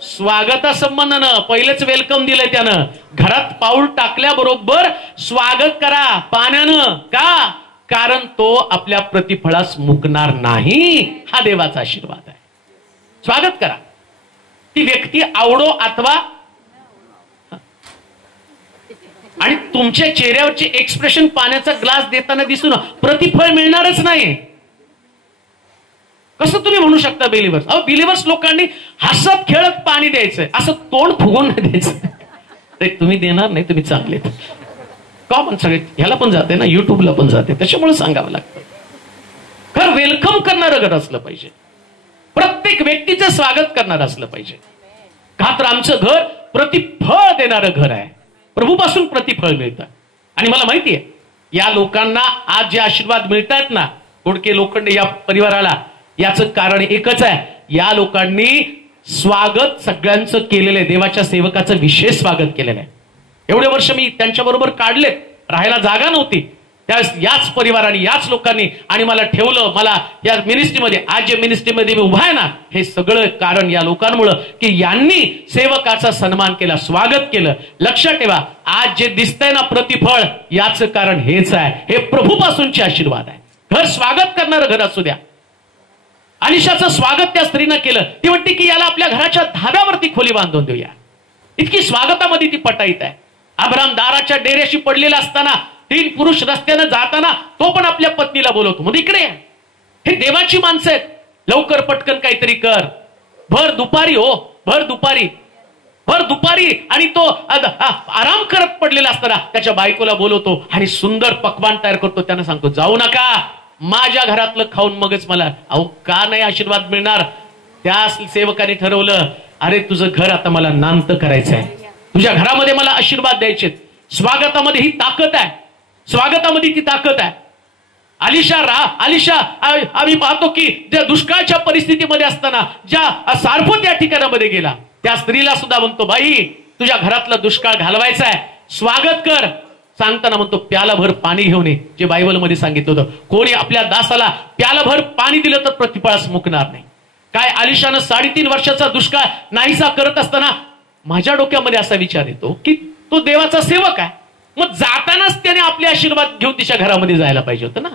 स्वागतासंबंधानं पहिलेच वेलकम दिलंय त्यानं. घरात पाऊल टाकल्याबरोबर स्वागत करा पाण्यानं. का? कारण तो आपल्या प्रतिफळास मुकणार नाही. हा देवाचा आशीर्वाद आहे. स्वागत करा. ती व्यक्ती आवडो अथवा, आणि तुमच्या चेहऱ्यावरचे एक्सप्रेशन पाण्याचा ग्लास देताना दिसून प्रतिफळ मिळणारच नाही. कसं तुम्ही म्हणू शकता बिलिव्हर्स? बिलिव्हर्स लोकांनी हसत खेळत पाणी द्यायचंय, असं तोंड फुगवून नाही द्यायचं. तुम्ही देणार नाही, तुम्ही चांगले का? पण सगळे ह्याला पण जाते ना, युट्यूबला पण जाते, त्याच्यामुळे सांगावं लागतं. घर वेलकम करणारं घर असलं पाहिजे, प्रत्येक व्यक्तीचं स्वागत करणारं असलं पाहिजे. का तर आमचं घर प्रतिफळ देणारं घर आहे. प्रभूपासून प्रतिफळ मिळतं. आणि मला माहिती आहे, या लोकांना आज जे आशीर्वाद मिळतात ना, गोडके लोखंडे या परिवाराला, याचं कारण एकच आहे, या लोकांनी स्वागत सगळ्यांचं केलेलं आहे. देवाच्या सेवकाचं विशेष स्वागत केलेलं आहे. एवढे वर्ष मी त्यांच्याबरोबर काढले, राहायला जागा नव्हती, त्यावेळेस याच परिवाराने, याच लोकांनी आणि मला ठेवलं. मला या मिनिस्ट्रीमध्ये, आज जे मिनिस्ट्रीमध्ये मी उभा आहे ना, हे सगळं कारण या लोकांमुळं, की यांनी सेवकाचा सन्मान केला, स्वागत केलं. लक्षात ठेवा, आज जे दिसतंय ना प्रतिफळ, याचं कारण हेच आहे. हे प्रभूपासूनचे आशीर्वाद आहे. घर स्वागत करणारं घर असू द्या. अलिशाचं स्वागत त्या स्त्रीनं केलं. ती म्हणते की याला आपल्या घराच्या धाब्यावरती खोली बांधून देऊया. इतकी स्वागतामध्ये ती पटाईत आहे. अब्राम दाराच्या डेऱ्याशी पडलेला असताना, 3 पुरुष रस्त्यानं जाताना तो पण आपल्या पत्नीला बोलवतो, मग इकडे हे देवाची माणसं आहेत, लवकर पटकन काहीतरी कर. भर दुपारी भर दुपारी आणि तो आराम करत पडलेला असताना त्याच्या बायकोला बोलवतो आणि सुंदर पक्वान तयार करतो. त्यानं सांगतो, जाऊ नका, माझ्या घरातलं खाऊन मगच मला. अहो, का नाही आशीर्वाद मिळणार? त्या सेवकाने ठरवलं, अरे तुझं घर आता मला नांत करायचं आहे, तुझ्या घरामध्ये मला आशीर्वाद द्यायचे. स्वागतामध्ये ही ताकद आहे, स्वागतामध्ये ती ताकद आहे. अलिशा आम्ही पाहतो की ज्या दुष्काळाच्या परिस्थितीमध्ये असताना ज्या सारफत या ठिकाणामध्ये गेला, त्या स्त्रीला सुद्धा म्हणतो, बाई तुझ्या घरातला दुष्काळ घालवायचा आहे, स्वागत कर. सांगताना म्हणतो, प्यालाभर पाणी घेऊन ये. जे बायबलमध्ये सांगितलं होतं, कोणी आपल्या दासाला प्यालाभर पाणी दिलं तर प्रतिफळास मुकणार नाही. काय आलिशानं 3.5 वर्षाचा दुष्काळ नाहीसा करत असताना माझ्या डोक्यामध्ये असा विचार येतो की तो देवाचा सेवक आहे, मग जातानाच त्याने आपले आशीर्वाद घेऊन तिच्या घरामध्ये जायला पाहिजे होतं ना.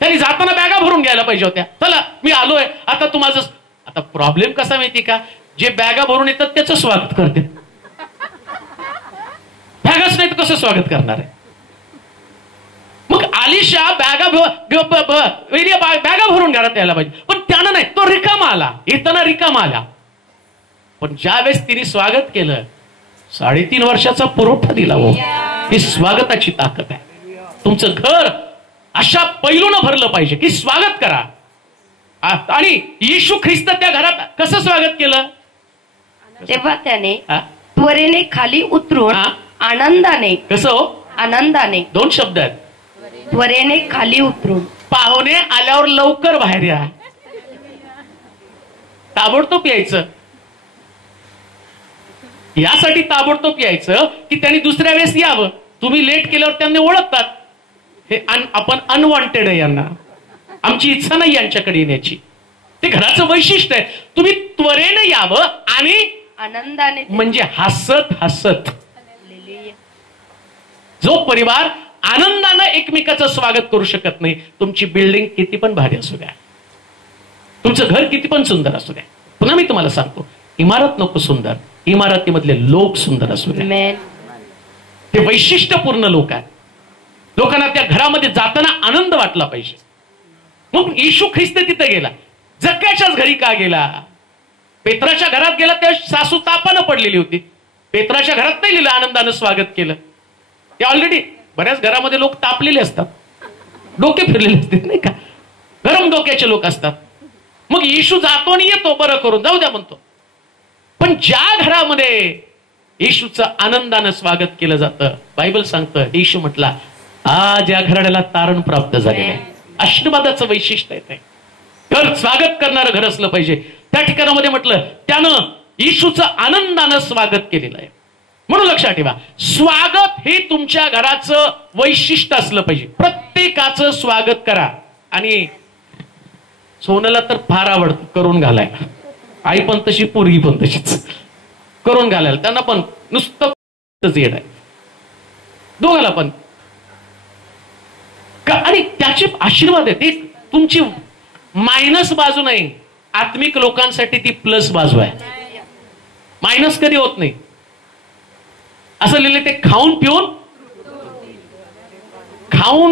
त्यांनी जाताना बॅगा भरून घ्यायला पाहिजे होत्या. चला मी आलोय आता तू माझं. आता प्रॉब्लेम कसा माहिती का, जे बॅगा भरून येतात त्याचं स्वागत करते, बॅगाच नाही तर कसं स्वागत करणार आहे. मग आलिशा बॅगा भरून घरात यायला पाहिजे, पण त्यानं नाही, तो रिकामा आला, येताना रिकामा आला. पण ज्या वेळेस तिने स्वागत केलं 3.5 वर्षाचा पुरवठा दिला. हो, ही स्वागताची ताकद आहे. तुमचं घर अशा पैलूनं भरलं पाहिजे की स्वागत करा. आणि येशू ख्रिस्त त्या घरात कसं स्वागत केलं, तेव्हा त्याने त्वरेने खाली उतरून आनंदाने. कसं हो, आनंदाने. 2 शब्द आहेत. त्वरेने खाली उतरून. पाहुणे आल्यावर लवकर बाहेर या, ताबडतोब यायचं. यासाठी ताबडतोब यायचं की त्यांनी दुसऱ्या वेळेस यावं. तुम्ही लेट केल्यावर त्यांनी ओळखतात, हे आपण अनवॉन्टेड आहे, यांना आमची इच्छा नाही यांच्याकडे येण्याची. ते घराचं वैशिष्ट्य आहे. तुम्ही त्वरेने यावं आणि आनंदाने, म्हणजे हसत हसत. जो परिवार आनंदानं एकमेकाचं स्वागत करू शकत नाही, तुमची बिल्डिंग किती पण भारी असू द्या, तुमचं घर किती पण सुंदर असू द्या, पुन्हा मी तुम्हाला सांगतो, इमारत नको सुंदर, इमारतीमधले लोक सुंदर असू द्या. ते वैशिष्ट्यपूर्ण लोक आहेत. लोकांना त्या घरामध्ये जाताना आनंद वाटला पाहिजे. मग येशू ख्रिस्त तिथे गेला. जक्क्याच्याच घरी का गेला? पेत्राच्या घरात गेला तेव्हा सासू तापानं पडलेली होती. पेत्राच्या घरात नाही लिहिलं आनंदानं स्वागत केलं. ते ऑलरेडी बऱ्याच घरामध्ये लोक तापलेले असतात, डोके फिरलेले असतात नाही का, गरम डोक्याचे लोक असतात. मग येशू जातो आणि येतो, बरं करून जाऊ द्या म्हणतो. पण ज्या घरामध्ये येशूचं आनंदानं स्वागत केलं जातं, बायबल सांगतं, येशू म्हटला आज या घराण्याला तारण प्राप्त झालेलं आहे. आशीर्वादाचं वैशिष्ट्य आहे ते. घर स्वागत करणारं घर असलं पाहिजे. त्या ठिकाणामध्ये म्हटलं त्यानं येशूचं आनंदानं स्वागत केलेलं आहे. म्हणून लक्षात ठेवा, स्वागत हे तुमच्या घराचं वैशिष्ट्य असलं पाहिजे. प्रत्येकाचं स्वागत करा. आणि सोनला तर फार आवडतं करून घालायला. आई पण तशी, पोरगी पण तशीच करून घालायला. त्यांना पण नुसतं येड आहे, दोघाला पण. आणि त्याचे आशीर्वाद आहे. ते तुमची मायनस बाजू नाही, आत्मिक लोकांसाठी ती प्लस बाजू आहे. मायनस कधी होत नाही. असं लिहिलं ते खाऊन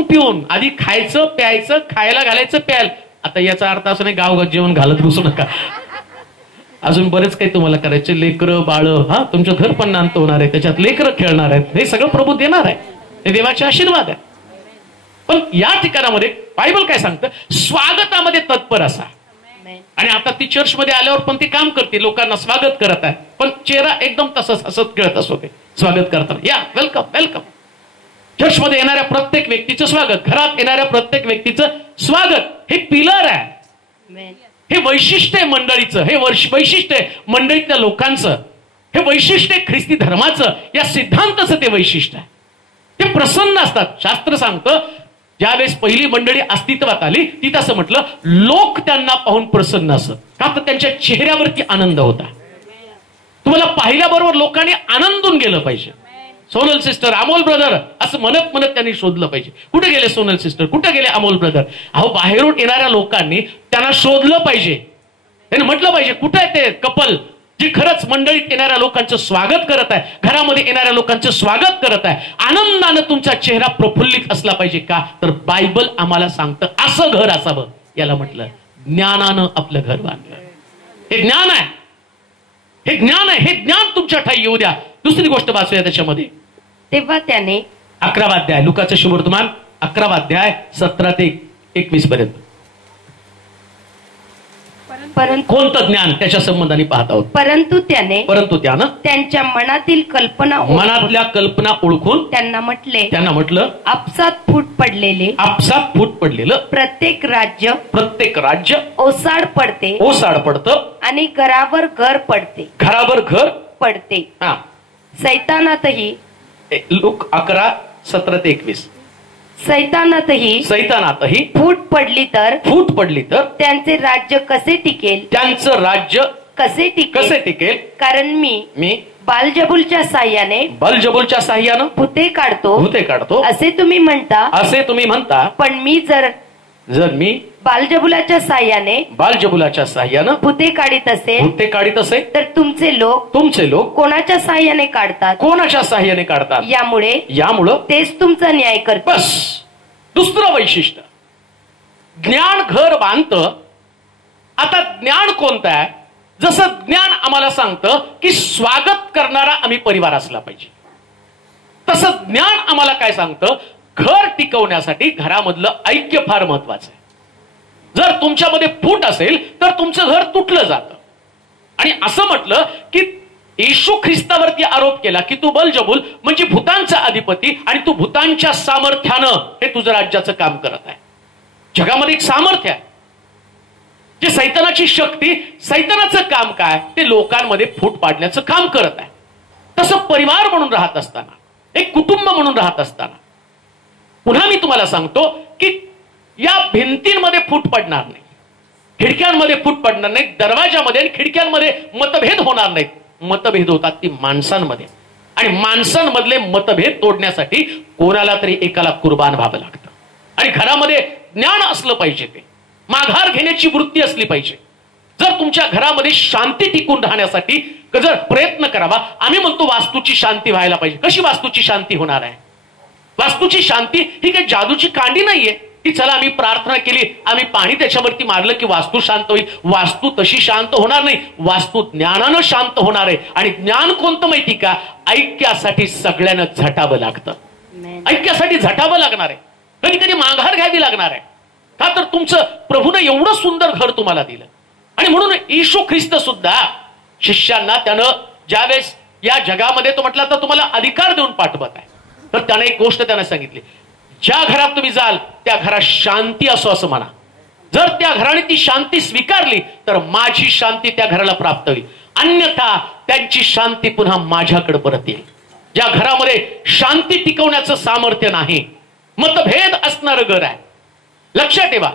पिऊन आधी खायचं प्यायचं, खायला घालायचं प्यायला. आता याचा अर्थ असं नाही गाव जेवण घालत बसू नका. अजून बरेच काही तुम्हाला करायचे. लेकरं बाळ, हा तुमचं घर पण नांत होणार आहे, त्याच्यात लेकरं खेळणार आहेत. हे सगळं प्रभू देणार आहे. हे देवाचे आशीर्वाद आहे. पण या ठिकाणामध्ये बायबल काय सांगतं, स्वागतामध्ये तत्पर असा. आणि आता ती चर्चमध्ये आल्यावर पण ती काम करते, लोकांना स्वागत करत आहे, पण चेहरा एकदम तसंच हसत खेळत असतो. ते स्वागत करताना या वेलकम वेलकम. चर्चमध्ये येणाऱ्या प्रत्येक व्यक्तीचं स्वागत, घरात येणाऱ्या प्रत्येक व्यक्तीचं स्वागत, हे पिलर आहे. हे वैशिष्ट्य आहे मंडळीचं, हे वैशिष्ट्य आहे मंडळीतल्या लोकांचं, हे वैशिष्ट्य आहे ख्रिस्ती धर्माचं, या सिद्धांताचं ते वैशिष्ट्य आहे. ते प्रसन्न असतात. शास्त्र सांगतं ज्यावेळेस पहिली मंडळी अस्तित्वात आली, तिथं असं म्हटलं लोक त्यांना पाहून प्रसन्न असत, का तर त्यांच्या चेहऱ्यावरती आनंद होता. तुम्हाला पाहिल्याबरोबर लोकांनी आनंदून गेलं पाहिजे. सोनल सिस्टर, अमोल ब्रदर असं म्हणत म्हणत त्यांनी शोधलं पाहिजे. कुठे गेले सोनल सिस्टर, कुठे गेले अमोल ब्रदर? अहो, बाहेरून येणाऱ्या लोकांनी त्यांना शोधलं पाहिजे. त्यांनी म्हटलं पाहिजे कुठे आहे ते कपल जी खरंच मंडळीत येणाऱ्या लोकांचं स्वागत करत आहे, घरामध्ये येणाऱ्या लोकांचं स्वागत करत आहे. आनंदानं तुमचा चेहरा प्रफुल्लित असला पाहिजे. का तर बायबल आम्हाला सांगतं असं घर असावं. याला म्हटलं ज्ञानानं आपलं घर बांधलं. हे ज्ञान आहे, हे ज्ञान आहे. हे ज्ञान तुमच्या ठाई येऊ द्या. दुसरी गोष्ट वाचूया त्याच्यामध्ये. तेव्हा त्याने 11वा अध्याय, लुकाचं शुभवर्तमान 11वा अध्याय 17 ते 21 पर्यंत. कोणतं ज्ञान त्याच्या संबंधाने पाहत आहोत. परंतु त्यानं त्यांच्या मनातल्या कल्पना ओळखून त्यांना म्हटलं आपसात फूट पडलेलं प्रत्येक राज्य ओसाड पडतं आणि घरावर घर पडते. सैतानातही लूक 11:17 ते 21. सैतानातही फूट पडली तर त्यांचे राज्य कसे टिकेल? त्यांचं राज्य कसे टिकेल? कारण मी बालजबूलच्या साह्यानं भूते काढतो असे तुम्ही म्हणता. पण मी जर मी बालजबुलाच्या साह्यानं भूते काढीत असे तर तुमचे लोक कोणाच्या साह्याने काढतात? यामुळे तेच तुमचा न्याय करतात. बस दुसरं वैशिष्ट्य, ज्ञान घर बांधतं. आता ज्ञान कोणतं आहे? जसं ज्ञान आम्हाला सांगतं की स्वागत करणारा आम्ही परिवार असला पाहिजे, तसं ज्ञान आम्हाला काय सांगतं? घर टिकवण्यासाठी घरामधलं ऐक्य फार महत्वाचं आहे. जर तुमच्यामध्ये फूट असेल तर तुमचं घर तुटलं जातं. आणि असं म्हटलं की येशू ख्रिस्तावरती आरोप केला की तू बलजबूल म्हणजे भूतांचा अधिपती आणि तू भूतांच्या सामर्थ्यानं हे तुझं राज्याचं काम करत आहे. जगामध्ये एक सामर्थ्य आहे जे सैतानाची शक्ती, सैतानाचं काम काय? ते लोकांमध्ये फूट पाडण्याचं काम करत आहे. तसं परिवार म्हणून राहत असताना, एक कुटुंब म्हणून राहत असताना, पुन्हा मी तुम्हाला सांगतो की या भिंतींमध्ये फूट पडणार नाही, खिडक्यांमध्ये फूट पडणार नाही, दरवाजामध्ये आणि खिडक्यांमध्ये मतभेद होणार नाहीत. मतभेद होतात ती माणसांमध्ये, आणि माणसांमधले मतभेद तोडण्यासाठी कोणाला तरी एकाला कुर्बान व्हावं लागतं. आणि घरामध्ये ज्ञान असलं पाहिजे, ते माघार घेण्याची वृत्ती असली पाहिजे. जर तुमच्या घरामध्ये शांती टिकून राहण्यासाठी जर प्रयत्न करावा, आम्ही म्हणतो वास्तूची शांती व्हायला पाहिजे. कशी वास्तूची शांती होणार आहे? वास्तूची शांती ही काही जादूची कांडी नाहीये की चला आम्ही प्रार्थना केली, आम्ही पाणी त्याच्यावरती मारलं की वास्तू शांत होईल. वास्तू तशी शांत होणार नाही, वास्तू ज्ञानानं शांत होणार आहे. आणि ज्ञान कोणतं माहिती का? ऐक्यासाठी सगळ्यांना झटावं लागतं, ऐक्यासाठी झटावं लागणार आहे, कधी कधी माघार घ्यावी लागणार आहे. का तर तुमचं प्रभूनं एवढं सुंदर घर तुम्हाला दिलं. आणि म्हणून येशू ख्रिस्त सुद्धा शिष्यांना त्यानं ज्यावेळेस या जगामध्ये तो म्हटलं तर तुम्हाला अधिकार देऊन पाठवत आहे, तर त्याने एक गोष्ट त्यांना सांगितली, ज्या घरात तुम्ही जाल त्या घरात शांती असो असं म्हणा. जर त्या घराने ती शांती स्वीकारली तर माझी शांती त्या घराला प्राप्त होईल, अन्यथा त्यांची शांती पुन्हा माझ्याकडे परत येईल. ज्या घरामध्ये शांती टिकवण्याचं सामर्थ्य नाही, मतभेद असणारं घर आहे. लक्षात ठेवा,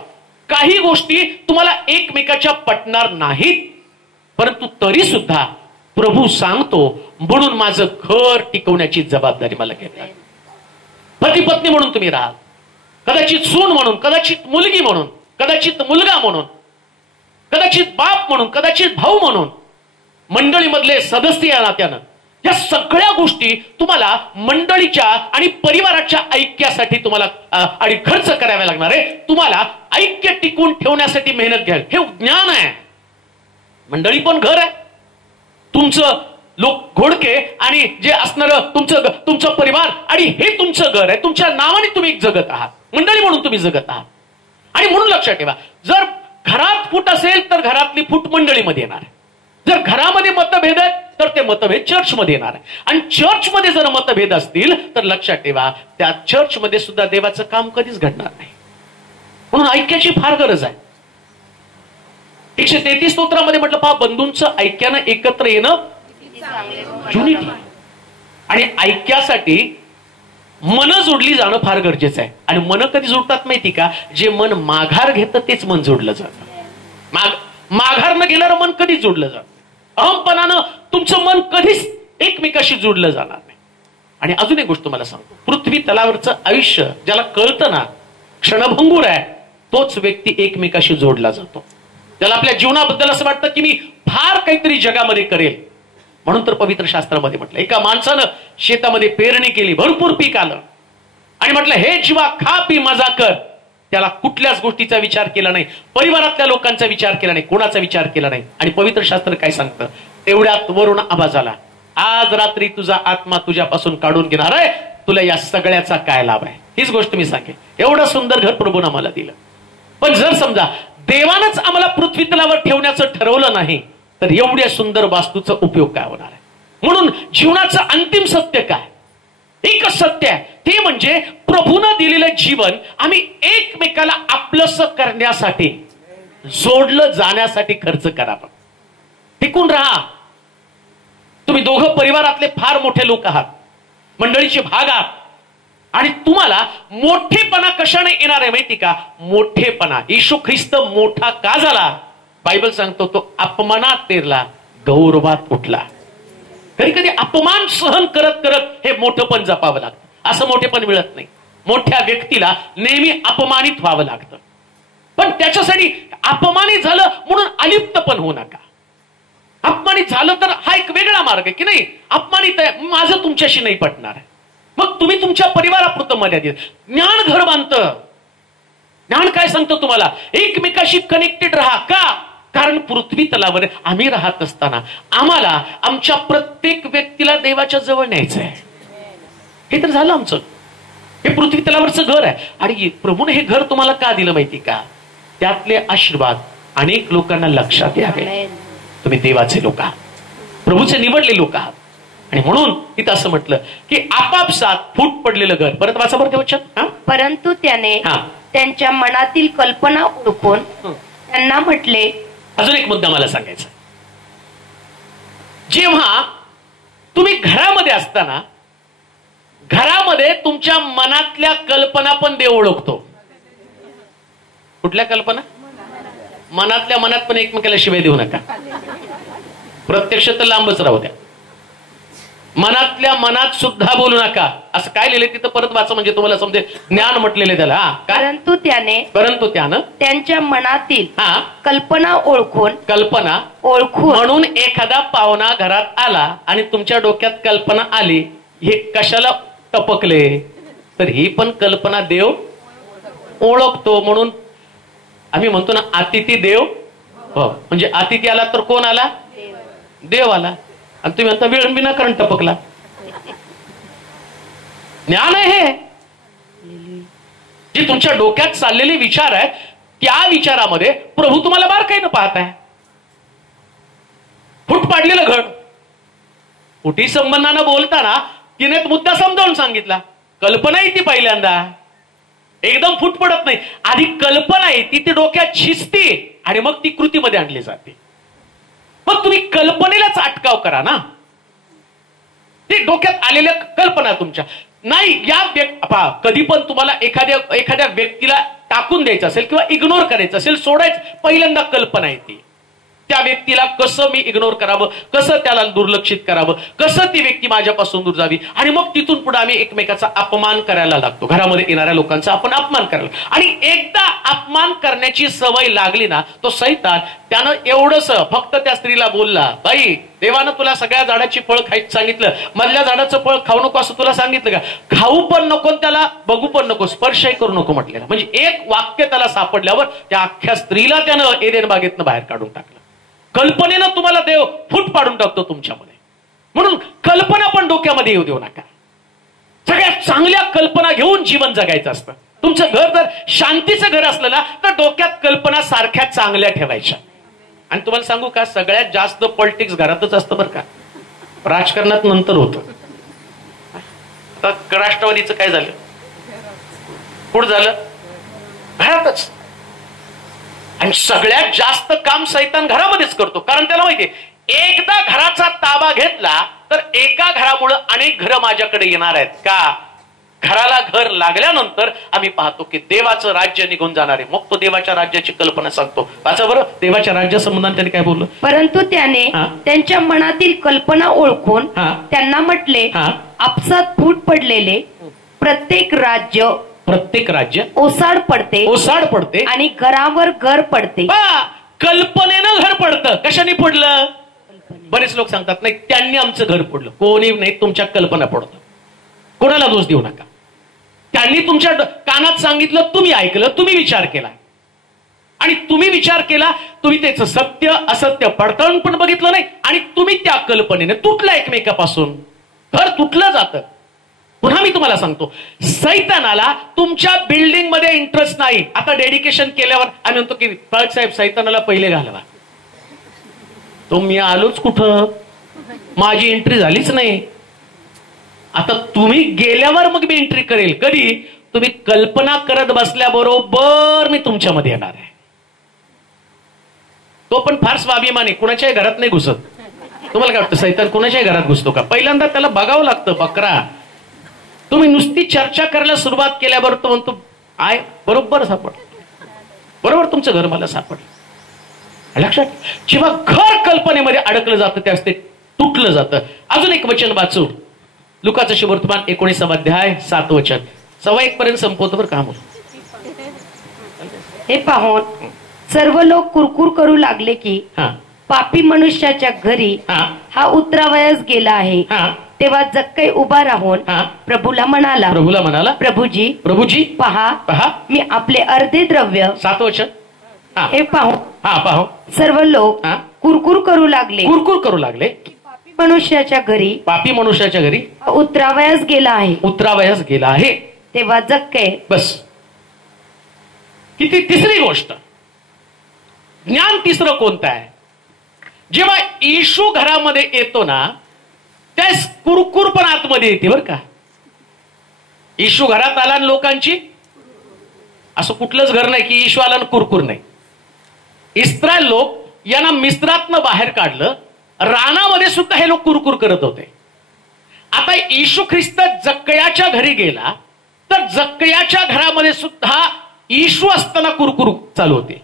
काही गोष्टी तुम्हाला एकमेकाच्या पटणार नाहीत, परंतु तरी सुद्धा प्रभू सांगतो म्हणून माझं घर टिकवण्याची जबाबदारी मला घेतली. पती पत्नी म्हणून तुम्ही राहाल, कदाचित सून म्हणून, कदाचित मुलगी म्हणून, कदाचित मुलगा म्हणून, कदाचित बाप म्हणून, कदाचित भाऊ म्हणून, मंडळीमधले सदस्य या नात्यानं, या सगळ्या गोष्टी तुम्हाला मंडळीच्या आणि परिवाराच्या ऐक्यासाठी तुम्हाला आणि खर्च करावे लागणार आहे. तुम्हाला ऐक्य टिकून ठेवण्यासाठी मेहनत घ्याल. हे ज्ञान आहे. मंडळी पण घर आहे तुमचं, लोक घोडके आणि जे असणारं तुमचं परिवार, आणि हे तुमचं घर आहे. तुमच्या नावाने तुम्ही जगत आहात, मंडळी म्हणून तुम्ही जगत आहात. आणि म्हणून लक्षात ठेवा, जर घरात फूट असेल तर घरातली फूट मंडळीमध्ये येणार आहे. जर घरामध्ये मतभेद आहेत तर ते मतभेद चर्चमध्ये येणार आहे. आणि चर्चमध्ये जर मतभेद असतील तर लक्षात ठेवा, त्या चर्चमध्ये सुद्धा देवाचं काम कधीच घडणार नाही. म्हणून ऐक्याची फार गरज आहे. 133 स्तोत्रामध्ये म्हटलं पहा, बंधूंचं ऐक्यानं एकत्र येणं युनिटी. आणि ऐक्यासाठी मन जोडली जाणं फार गरजेचं आहे. आणि मन कधी जोडतात माहिती का? जे मन माघार घेतं तेच मन जोडलं जातं. माघार न गेणारं मन कधीच जोडलं जातं. अहमपणानं तुमचं मन कधीच एकमेकाशी जोडलं जाणार नाही. आणि अजून एक गोष्ट तुम्हाला सांगतो, पृथ्वी तलावरचं आयुष्य ज्याला कळतं ना क्षणभंगूर आहे, तोच व्यक्ती एकमेकाशी जोडला जातो. त्याला आपल्या जीवनाबद्दल असं वाटतं की मी फार काहीतरी जगामध्ये करेल. म्हणून तर पवित्र शास्त्रामध्ये म्हटलं, एका माणसानं शेतामध्ये पेरणी केली, भरपूर पीक आलं, आणि म्हटलं हे जीवा खा पी मजा कर. त्याला कुठल्याच गोष्टीचा विचार केला नाही, परिवारातल्या लोकांचा विचार केला नाही, कोणाचा विचार केला नाही. आणि पवित्र शास्त्र काय सांगतं? तेवढ्यात वरून आवाज आला, आज रात्री तुझा आत्मा तुझ्यापासून काढून घेणार आहे, तुला या सगळ्याचा काय लाभ आहे? हीच गोष्ट मी सांगेन. एवढं सुंदर घर प्रभूनं आम्हाला दिलं, पण जर समजा देवानंच आम्हाला पृथ्वी तलावर ठेवण्याचं ठरवलं नाही तर एवढ्या सुंदर वास्तूचा उपयोग काय होणार आहे? म्हणून जीवनाचं अंतिम सत्य काय? एकच सत्य आहे, ते म्हणजे प्रभूनं दिलेलं जीवन आम्ही एकमेकाला आपलंसं करण्यासाठी, जोडलं जाण्यासाठी खर्च करावं. टिकून राहा. तुम्ही दोघं परिवारातले फार मोठे लोक आहात, मंडळीचे भाग आहात. आणि तुम्हाला मोठेपणा कशाने येणार आहे माहिती का? मोठेपणा, येशू ख्रिस्त मोठा का झाला? बायबल सांगतो तो अपमानात पेरला, गौरवात उठला. कधी कधी अपमान सहन करत करत हे मोठेपण जपावं लागतं. असं मोठेपण मिळत नाही. मोठ्या व्यक्तीला नेहमी अपमानित व्हावं लागतं. पण त्याच्यासाठी अपमानित झालं म्हणून अलिप्त पण होऊ नका. अपमानित झालं तर हा एक वेगळा मार्ग आहे की नाही. अपमानित आहे, माझं तुमच्याशी नाही पटणार आहे, मग तुम्ही तुमच्या परिवारापुरतं मर्यादित. ज्ञान घर बांधतं. ज्ञान काय सांगतो तुम्हाला? एकमेकाशी कनेक्टेड राहा. का? कारण पृथ्वी तलावर आम्ही राहत असताना आम्हाला आमच्या प्रत्येक व्यक्तीला देवाच्या जवळ न्यायचं आहे. हे तर झालं आमचं. हे पृथ्वी तलावरचं घर आहे. आणि प्रभूने हे घर तुम्हाला का दिलं माहिती का? त्यातले आशीर्वाद अनेक लोकांना लक्षात यावे. तुम्ही देवाचे लोक आहात, प्रभूचे निवडले लोक आहात. आणि म्हणून इथं असं म्हटलं की आपापसात फूट पडलेलं घर. परत वाचा बरं ते वचन. परंतु त्याने त्यांच्या मनातील कल्पना ओळखून त्यांना म्हटले. अजून एक मुद्दा मला सांगायचा. जेव्हा तुम्ही घरामध्ये असताना घरामध्ये तुमच्या मनातल्या कल्पना पण देव ओळखतो. कुठल्या कल्पना? मनातल्या मनात पण एकमेकाला शिवाय देऊ नका. प्रत्यक्ष तर लांबच राहू द्या. मनातल्या मनात सुद्धा बोलू नका. असं काय लिहिलंय तिथं परत वाचा म्हणजे तुम्हाला समजेल. ज्ञान म्हटलेले त्याला. परंतु त्यानं त्यांच्या मनातील कल्पना ओळखून म्हणून एखादा पाहुणा घरात आला आणि तुमच्या डोक्यात कल्पना आली, हे कशाला टपकले? तर ही पण कल्पना देव ओळखतो. म्हणून आम्ही म्हणतो ना अतिथी देव. म्हणजे अतिथी आला तर कोण आला? देव आला. आणि तुम्ही म्हणता वेळ विनाकारण टपकला. ज्ञान आहे हे. जे तुमच्या डोक्यात चाललेले विचार आहेत त्या विचारामध्ये प्रभू तुम्हाला बारकाईनं पाहत आहे. फूट पाडलेलं घड. कुठे संबंधानं बोलताना तिने मुद्दा समजावून सांगितला. कल्पना येते पहिल्यांदा, एकदम फूट पडत नाही. आधी कल्पना येते, ती डोक्यात शिजते आणि मग ती कृतीमध्ये आणली जाते. मग तुम्ही कल्पनेलाच अटकाव करा ना. ते डोक्यात आलेल्या कल्पना तुमच्या नाही. या कधी पण तुम्हाला एखाद्या व्यक्तीला टाकून द्यायचं असेल किंवा इग्नोर करायचं असेल, सोडायचं, पहिल्यांदा कल्पना येते. त्या व्यक्तीला कसं मी इग्नोर करावं, कसं त्याला दुर्लक्षित करावं, कसं ती व्यक्ती माझ्यापासून दूर जावी. आणि मग तिथून पुढे आम्ही एकमेकाचा अपमान करायला लागतो. घरामध्ये येणाऱ्या लोकांचा आपण अपमान करायला. आणि एकदा अपमान करण्याची सवय लागली ना, तो सैतान त्यानं एवढंच फक्त त्या स्त्रीला बोलला, बाई देवानं तुला सगळ्या झाडाची फळ खायचं सांगितलं, मधल्या झाडाचं फळ खाऊ नको असं तुला सांगितलं का? खाऊ पण नको, त्याला बघू पण नको, स्पर्शही करू नको म्हटलेलं. म्हणजे एक वाक्य त्याला सापडल्यावर त्या अख्ख्या स्त्रीला त्यानं एदेन बागेतनं बाहेर काढून टाकलं. कल्पनेनं तुम्हाला देव फूट पाडून टाकतो तुमच्यामध्ये. म्हणून कल्पना पण डोक्यामध्ये येऊ देऊ नका. सगळ्यात चांगल्या कल्पना घेऊन जीवन जगायचं असतं. तुमचं घर जर शांतीचं घर असलं ना तर डोक्यात कल्पना सारख्या चांगल्या ठेवायच्या. आणि तुम्हाला सांगू का, सगळ्यात जास्त पॉलिटिक्स घरातच असतं बरं का. राजकारणात नंतर होतं. आता राष्ट्रवादीचं काय झालं? कुठं झालं? घरातच. आणि सगळ्यात जास्त काम सैतान घरामध्येच करतो. कारण त्याला माहितीये एकदा घराचा ताबा घेतला तर एका घरामुळे अनेक घरं माझ्याकडे येणार आहेत. का? घराला घर लागल्यानंतर आम्ही पाहतो की देवाचं राज्य निघून जाणार आहे. मग तो देवाच्या राज्याची कल्पना सांगतो. वाचा बरं देवाच्या राज्या संबंधाने त्याने काय बोललं. परंतु त्याने त्यांच्या मनातील कल्पना ओळखून त्यांना म्हटले, आपसात फूट पडलेले प्रत्येक राज्य ओसाड पडते आणि घरावर घर पडते. कल्पनेनं घर पडतं. कशाने पडलं? बरेच लोक सांगतात नाही त्यांनी आमचं घर पडलं. कोणी नाही, तुमच्या कल्पना पडतं. कोणाला दोष देऊ नका. त्यांनी तुमच्या कानात सांगितलं, तुम्ही ऐकलं, तुम्ही विचार केला आणि तुम्ही विचार केला, तुम्ही त्याचं सत्य असत्य पडताळून पण बघितलं नाही आणि तुम्ही त्या कल्पनेने तुटला एकमेकापासून. घर तुटलं जातं. पुन्हा मी तुम्हाला सांगतो, सैतानाला तुमच्या बिल्डिंग मध्ये इंटरेस्ट नाही. आता डेडिकेशन केल्यावर आम्ही म्हणतो की साहेब सैतानाला पहिले घालवा. तो मी आलोच कुठं, माझी एंट्री झालीच नाही. आता तुम्ही गेल्यावर मग मी एंट्री करेल. कधी? तुम्ही कल्पना करत बसल्याबरोबर मी तुमच्यामध्ये येणार आहे. तो पण फार स्वाभिमानी, कुणाच्याही घरात नाही घुसत. तुम्हाला काय वाटतं सैतान कुणाच्याही घरात घुसतो का? पहिल्यांदा त्याला बघावं लागतं. बकरा तुम्ही नुसती चर्चा करायला सुरुवात केल्याबरोबर तो म्हणतो आय बरोबर बरोबर तुमचं घर मला सापडलं. लक्षात, जेव्हा घर कल्पनेमध्ये अडकलं जातं त्यावेळेस ते तुटलं जातं. अजून एक वचन वाचू, लुकाचं शुभवर्तमान 19 अध्याय 7 वचन. 1:15 पर्यंत संपवतो बरं काम. हे पाहून सर्व लोक कुरकुर करू लागले की पापी मनुष्याच्या घरी हा उतरावयास गेला आहे. तेव्हा जक्कई उभा राहून प्रभूला म्हणाला प्रभूजी पहा मी आपले अर्धे द्रव्य. 7 वचन. हे पाहू सर्व लोक कुरकुर करू लागले पापी मनुष्याच्या घरी उतरावयास गेला आहे. तेव्हा जक्कई. बस किती. तिसरी गोष्ट, ज्ञान तिसरं कोणतं आहे? जेव्हा येशू घरामध्ये येतो ना त्यास कुरकुर पण आतमध्ये येते बरं का. येशू घरात आला लोकांची, असं कुठलंच घर नाही की येशू आला कुरकुर नाही. इस्रायल लोक यांना मिस्रातनं बाहेर काढलं, रानामध्ये सुद्धा हे लोक कुरकुर करत होते. आता येशू ख्रिस्त जक्कयाच्या घरी गेला तर जक्कयाच्या घरामध्ये सुद्धा येशू असताना कुरकुर चालू होते.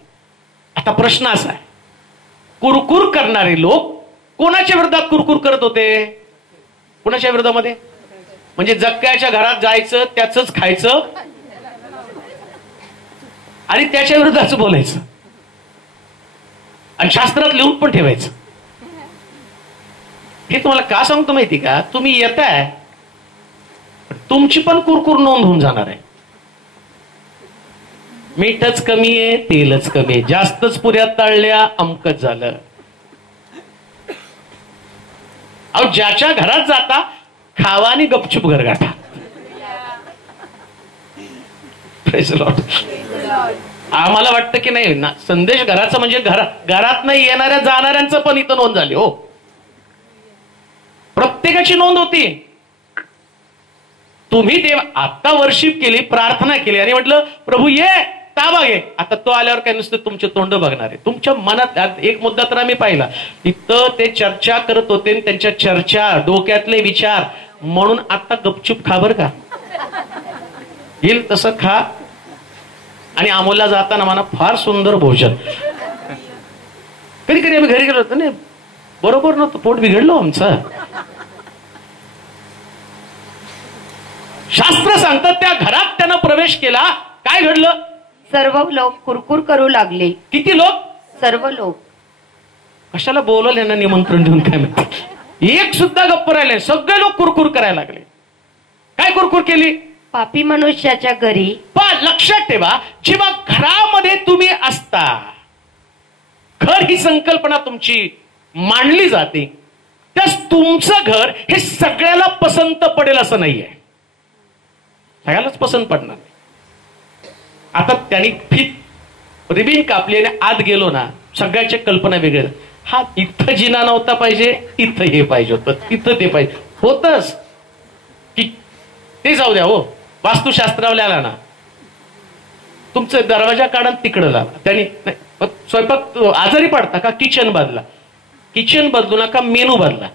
आता प्रश्न असा आहे, कुरकुर करणारे लोक कोणाच्या विरोधात कुरकुर करत होते? कोणाच्या विरोधामध्ये? म्हणजे जक्कयाच्या घरात जायचं, त्याच खायचं आणि त्याच्या विरोधात बोलायचं आणि शास्त्रात लिहून पण ठेवायचं. हे तुम्हाला का सांगतो माहिती का? तुम्ही येताय, तुमची पण कुरकुर नोंद होऊन जाणार आहे. मीठच कमी आहे, तेलच कमी आहे, जास्तच पुऱ्यात तळल्या, अमकच झालं. अहो, ज्याच्या घरात जाता खावा आणि गपचूप घर गाठा. आम्हाला वाटतं की नाही ना, संदेश घराचा म्हणजे घरात नाही येणाऱ्या जाणाऱ्यांचं पण इथं नोंद झाली हो. प्रत्येकाची नोंद होती. तुम्ही देव आता वर्शिप केली, प्रार्थना केली आणि म्हटलं प्रभू ये ताबा घे. आता तो आल्यावर काय नुसतं तुमचे तोंड बघणार आहे. तुमच्या मनात एक मुद्दा तर आम्ही पाहिला, इथं ते चर्चा करत होते, त्यांच्या चर्चा डोक्यातले विचार, म्हणून आता गपचूप खा बर का. येईल तसं खा. आणि अमोलला जाताना मला फार सुंदर भोजन. कधी कधी आम्ही घरी गेलो होतो ना, बरोबर नव्हतं, पोट बिघडलो आमचं. शास्त्र सांगतात त्या घरात त्यानं प्रवेश केला, काय घडलं? सर्व लोक कुरकुर करू लागले. किती लोक? सर्व लोक. कशाला बोलवले ना निमंत्रण देऊन काय माहिती. एक सुद्धा गप्प राहिले, सगळे लोक कुरकुर करायला लागले. काय कुरकुर केली? पापी मनुष्याच्या घरी. लक्षात ठेवा, जेव्हा घरामध्ये तुम्ही असता, घर ही संकल्पना तुमची मांडली जाते, त्यास तुमचं घर हे सगळ्याला पसंत पडेल असं नाहीये. सगळ्यालाच पसंत पडणार. आता त्यांनी फित रिबीन कापली आणि आत गेलो ना, सगळ्याच्या कल्पना वेगळ्या. हा इथं जिना नव्हता पाहिजे, इथं हे पाहिजे होतं, तिथं ते पाहिजे होतच की ते जाऊ द्या हो. वास्तुशास्त्रावल्या आला ना, तुमचं दरवाजा काढा तिकडं लावा. त्यांनी स्वयंपाक आजारी पडता का? किचन बदला. किचन बदलू नका, मेनू बदला.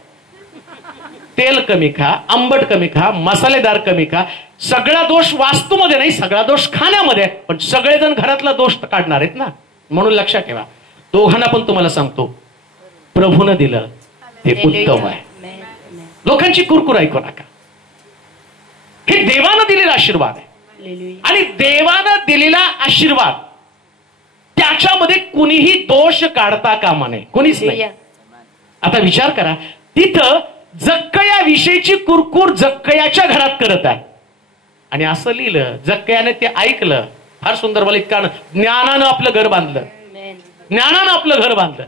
तेल कमी खा, आंबट कमी खा, मसालेदार कमी खा. सगळा दोष वास्तूमध्ये नाही, सगळा दोष खाण्यामध्ये. पण सगळेजण घरातला दोष काढणार आहेत ना. म्हणून लक्षात ठेवा, दोघांना पण तुम्हाला सांगतो, प्रभूनं दिलं ते उत्तम आहे. लोकांची कुरकुर ऐकू नका. हे देवानं दिलेला आशीर्वाद आहे आणि देवानं दिलेला आशीर्वाद त्याच्यामध्ये कुणीही दोष काढता कामा नये, कुणीच नाही. आता विचार करा, तिथं जक्कया विषयीची कुरकुर जक्कयाच्या घरात करत आहे आणि असं लिहिलं, जक्कयाने ते ऐकलं. फार सुंदर. मला इतका ज्ञानानं आपलं घर बांधलं, ज्ञानानं आपलं घर बांधलं.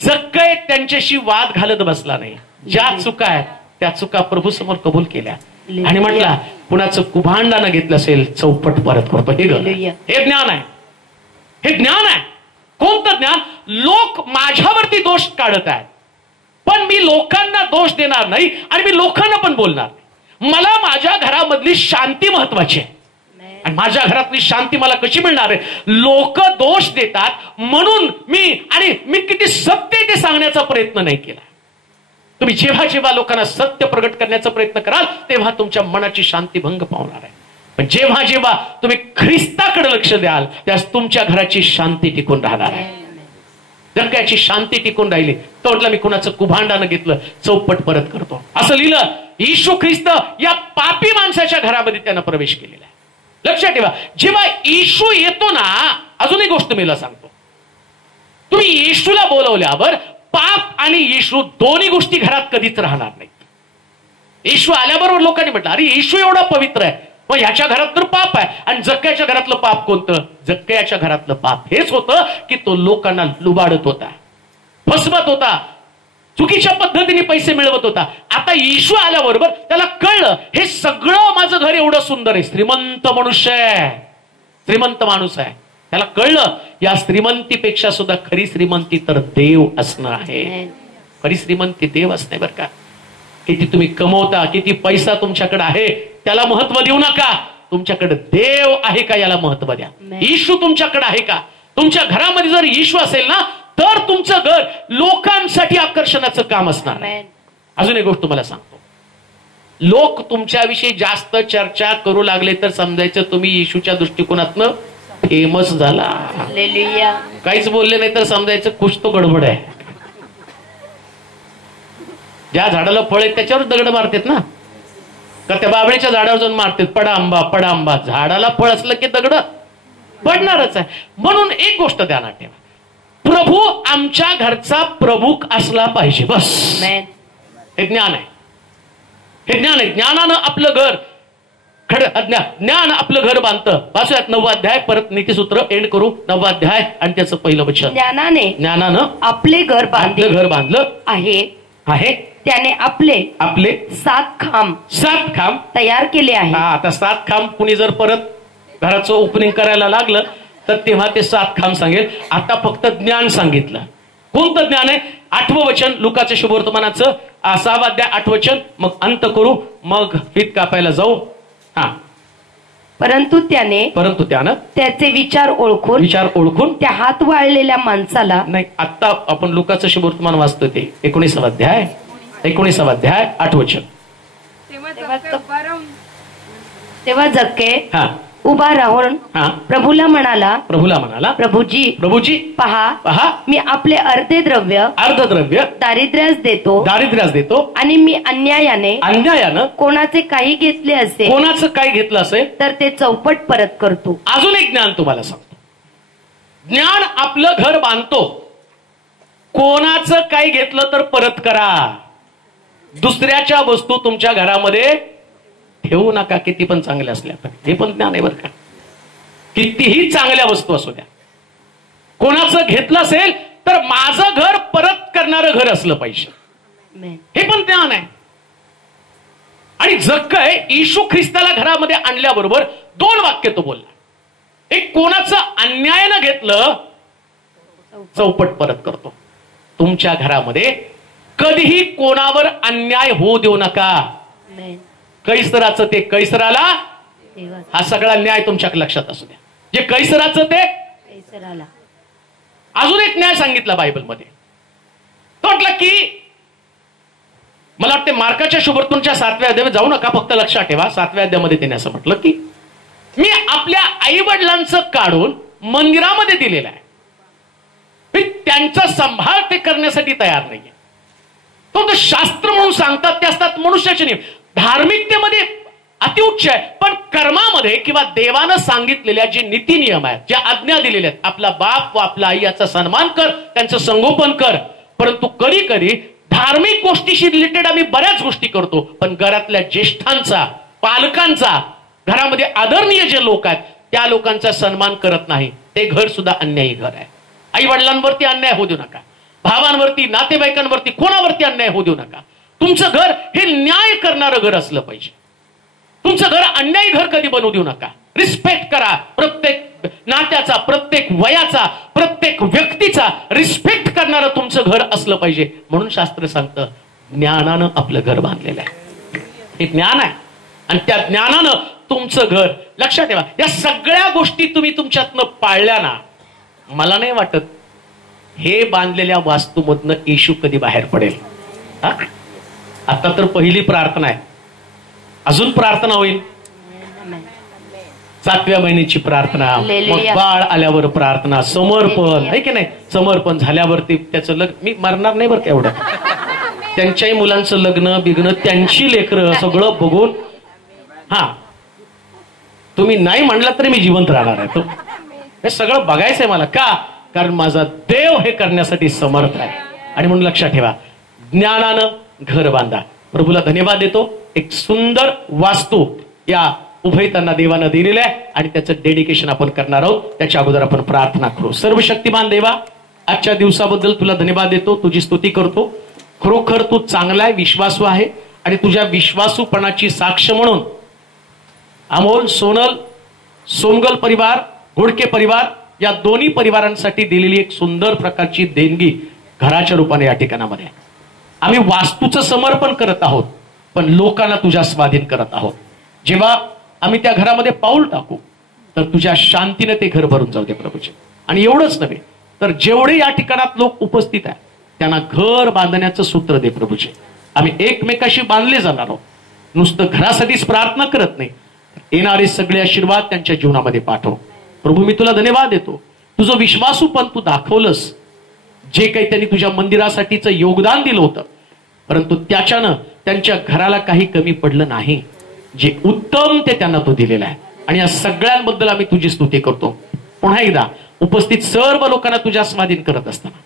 जक्कय त्यांच्याशी वाद घालत बसला नाही. ज्या चुका आहेत त्या चुका प्रभू समोर कबूल केल्या आणि म्हटला, कुणाचं कुभांडानं घेतलं असेल चौपट परत करतो. हे ज्ञान आहे. हे ज्ञान आहे. कोणतं ज्ञान? लोक माझ्यावरती दोष काढत आहेत, पण मी लोकांना दोष देणार नाही आणि मी लोकांना पण बोलणार. मला माझ्या घरामधली शांती महत्वाची आहे आणि माझ्या घरातली शांती मला कशी मिळणार आहे? लोक दोष देतात म्हणून मी किती सत्य ते सांगण्याचा प्रयत्न नाही केला. तुम्ही जेव्हा जेव्हा लोकांना सत्य प्रगट करण्याचा प्रयत्न कराल तेव्हा तुमच्या मनाची शांती भंग पावणार आहे. पण जेव्हा जेव्हा तुम्ही ख्रिस्ताकडे लक्ष द्याल त्यास तुमच्या घराची शांती टिकून राहणार आहे. जगाची शांती टिकून राहिली तो म्हटलं मी कुणाचं कुभांडानं घेतलं चौपट परत करतो असं लिहिलं. येशू ख्रिस्त या पापी माणसाच्या घरामध्ये त्यानं प्रवेश केलेला आहे. लक्षात ठेवा, जेव्हा येशू येतो ना, अजून एक गोष्ट मी सांगतो, तुम्ही येशूला बोलवल्यावर पाप आणि येशू दोन्ही गोष्टी घरात कधीच राहणार नाहीत. येशू आल्याबरोबर लोकांनी म्हटलं अरे येशू एवढा पवित्र आहे, मग ह्याच्या घरात तर पाप आहे. आणि जक्कयाच्या घरातलं पाप कोणतं? जक्कयाच्या घरातलं पाप हेच होतं की तो लोकांना लुबाडत होता, फसवत होता, चुकीच्या पद्धतीने पैसे मिळवत होता. आता येशू आल्याबरोबर त्याला कळलं हे सगळं माझं घर एवढं सुंदर आहे, श्रीमंत मनुष्य आहे, श्रीमंत माणूस आहे. त्याला कळलं या श्रीमंतीपेक्षा सुद्धा खरी श्रीमंती तर देव असणं आहे. खरी श्रीमंती देव असणे बरं का. किती तुम्ही कमवता, किती पैसा तुमच्याकडे आहे त्याला महत्व देऊ नका. तुमच्याकडे देव आहे का याला महत्व द्या. येशू तुमच्याकडे आहे का? तुमच्या घरामध्ये जर येशू असेल ना तर तुमचं घर लोकांसाठी आकर्षणाचं काम असणार. अजून एक गोष्ट तुम्हाला सांगतो, लोक तुमच्याविषयी जास्त चर्चा करू लागले तर समजायचं तुम्ही येशूच्या दृष्टिकोनातनं फेमस झाला. काहीच बोलले नाही तर समजायचं कुछ तो गडबड आहे. ज्या झाडाला फळ आहेत त्याच्यावर दगड मारतात ना, का त्या बाबळीच्या झाडावर जाऊन मारतात पडा आंबा पडा आंबा. झाडाला फळ असलं की दगड पडणारच आहे. म्हणून एक गोष्ट ध्यानात ठेवा, प्रभू आमच्या घरचा प्रमुख असला पाहिजे बस. हे ज्ञान आहे, हे ज्ञान आहे. ज्ञानानं आपलं घर ज्ञान आपलं घर बांधतं. वाचूयात 9वा अध्याय, परत नीतिसूत्र एंड करू. 9वा अध्याय आणि त्याचं पहिलं वचन. ज्ञानानं आपले घर बांधलं आहे त्याने आपले 7 खांब तयार केले आहे. आता 7 खांब कुणी जर परत घराचं ओपनिंग करायला लागलं तर तेव्हा ते 7 खांब सांगेल. आता फक्त ज्ञान सांगितलं. कोणतं ज्ञान आहे? 8वं वचन लुकाच्या शुभवर्तमानाचं 6वा अध्याय 8वं वचन. मग अंत करू, मग फीत कापायला जाऊ. परंतु त्यानं त्याचे विचार ओळखून त्या हात वाळलेल्या माणसाला. नाही, आता आपण लुकाचं शुभवर्तमान वाचतो ते 19वा अध्याय 8वं वचन. तेव्हा जक्के उभा राहून प्रभूला म्हणाला, प्रभूजी पहा मी आपले अर्धे द्रव्य दारिद्र्यास देतो आणि मी अन्यायानं कोणाचे काही घेतले असेल तर ते चौपट परत करतो. अजून एक ज्ञान तुम्हाला सांगतो. ज्ञान आपलं घर बांधतो, कोणाचं काही घेतलं तर परत करा. दुसऱ्याच्या वस्तू तुमच्या घरामध्ये ठेवू नका, किती पण चांगल्या असल्या तर. हे पण ज्ञान आहे बरं का. कितीही चांगल्या वस्तू असू द्या, कोणाचं घेतलं असेल तर माझं घर परत करणारं घर असलं पाहिजे. हे पण ज्ञान आहे. आणि जक्कय येशू ख्रिस्ताला घरामध्ये आणल्याबरोबर 2 वाक्य तो बोलला. एक, कोणाचं अन्यायानं घेतलं चौपट परत करतो. तुमच्या घरामध्ये कधीही कोणावर अन्याय होऊ देऊ नका. कैसराचं ते कैसराला, हा सगळा न्याय तुमच्या लक्षात असू द्या. जे कैसराचं ते कैसराला. अजून एक न्याय सांगितला बायबलमध्ये. तो म्हटलं की, मला वाटते मार्काच्या शुभवर्तमानाच्या 7व्या अध्यायात जाऊ नका, फक्त लक्षात ठेवा. 7व्या अध्यायामध्ये त्याने असं म्हटलं की मी आपल्या आई वडिलांचं काढून मंदिरामध्ये दिलेलं आहे, मी त्यांचा सांभाळ ते करण्यासाठी तयार नाहीये. तो शास्त्र म्हणून सांगतात ते असतात मनुष्याचे नियम. धार्मिकतेमध्ये अतिउच्च आहे, पण कर्मामध्ये किंवा देवानं सांगितलेल्या जे नीती नियम आहेत, ज्या आज्ञा दिलेल्या आहेत, आपला बाप व आपला आई याचा सन्मान कर, त्यांचं संगोपन कर. परंतु कधी कधी धार्मिक गोष्टीशी रिलेटेड आम्ही बऱ्याच गोष्टी करतो, पण घरातल्या ज्येष्ठांचा, पालकांचा, घरामध्ये आदरणीय जे लोक आहेत त्या लोकांचा सन्मान करत नाही. ते घर सुद्धा अन्यायी घर आहे. आई वडिलांवरती अन्याय होऊ देऊ नका, भावांवरती, नातेवाईकांवरती, कोणावरती अन्याय होऊ देऊ नका. तुमचं घर हे न्याय करणारं घर असलं पाहिजे. तुमचं घर अन्यायी घर कधी बनवू देऊ नका. रिस्पेक्ट करा प्रत्येक नात्याचा, प्रत्येक वयाचा, प्रत्येक व्यक्तीचा रिस्पेक्ट करणारं तुमचं घर असलं पाहिजे. म्हणून शास्त्र सांगतं ज्ञानानं आपलं घर बांधलेलं आहे. हे ज्ञान आहे आणि त्या ज्ञानानं तुमचं घर. लक्षात ठेवा, या सगळ्या गोष्टी तुम्ही तुमच्यातनं पाळल्या ना, मला नाही वाटत हे बांधलेल्या वास्तूमधनं येशू कधी बाहेर पडेल. आता तर पहिली प्रार्थना आहे, अजून प्रार्थना होईल. 7व्या महिन्याची प्रार्थना, मग बाळ आल्यावर प्रार्थना, समर्पण आहे की नाही. समर्पण झाल्यावरती त्याचं लग्न, मी मरणार नाही बरं का एवढं, त्यांच्याही मुलांचं लग्न बिग्न, त्यांची लेकरं सगळं बघून. हा, तुम्ही नाही म्हणलं तरी मी जिवंत राहणार आहे. हे सगळं बघायचंय मला. का? कारण माझा देव हे करण्यासाठी समर्थ आहे. आणि म्हणून लक्षात ठेवा, ज्ञानानं घर बांधा. प्रभूला धन्यवाद देतो. एक सुंदर वास्तू या उभयतांना देवानं दिलेलं आहे आणि त्याचं डेडिकेशन आपण करणार आहोत. त्याच्या अगोदर आपण प्रार्थना करू. सर्वशक्तिमान देवा, आजच्या दिवसाबद्दल तुला धन्यवाद देतो, तुझी स्तुती करतो. खरोखर तू चांगला आहे, विश्वासू आहे आणि तुझ्या विश्वासूपणाची साक्ष म्हणून अमोल, सोनल, सोमगल परिवार, घोडके परिवार या दोन्ही परिवारांसाठी दिलेली एक सुंदर प्रकारची देणगी घराच्या रूपाने या ठिकाणामध्ये आम्ही वास्तूचं समर्पण करत आहोत, पण लोकांना तुझ्या स्वाधीन करत आहोत. जेव्हा आम्ही त्या घरामध्ये पाऊल टाकू तर तुझ्या शांतीने ते घर भरून जाऊ दे प्रभूचे. आणि एवढंच नव्हे तर जेवढे या ठिकाणात लोक उपस्थित आहेत त्यांना घर बांधण्याचं सूत्र दे प्रभूचे. आम्ही एकमेकाशी बांधले जाणार आहोत. नुसतं घरासाठीच प्रार्थना करत नाही, येणारे सगळे आशीर्वाद त्यांच्या जीवनामध्ये पाठव. प्रभू, मी तुला धन्यवाद देतो. तुझं विश्वासूपण तू दाखवलंस. जे काही त्यांनी तुझ्या मंदिरासाठीचं योगदान दिलं होतं, परंतु त्याच्यानं त्यांच्या घराला काही कमी पडलं नाही. जे उत्तम ते त्यांना तो दिलेला आहे आणि या सगळ्यांबद्दल आम्ही तुझी स्तुती करतो. पुन्हा एकदा उपस्थित सर्व लोकांना तुझ्या स्वाधीन करत असताना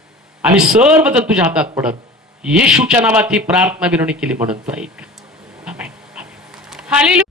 आम्ही सर्वजण तुझ्या हातात पडत येशूच्या नावात ही प्रार्थना विनवणी केली म्हणून तो ऐक. आमेन. हालेलुया.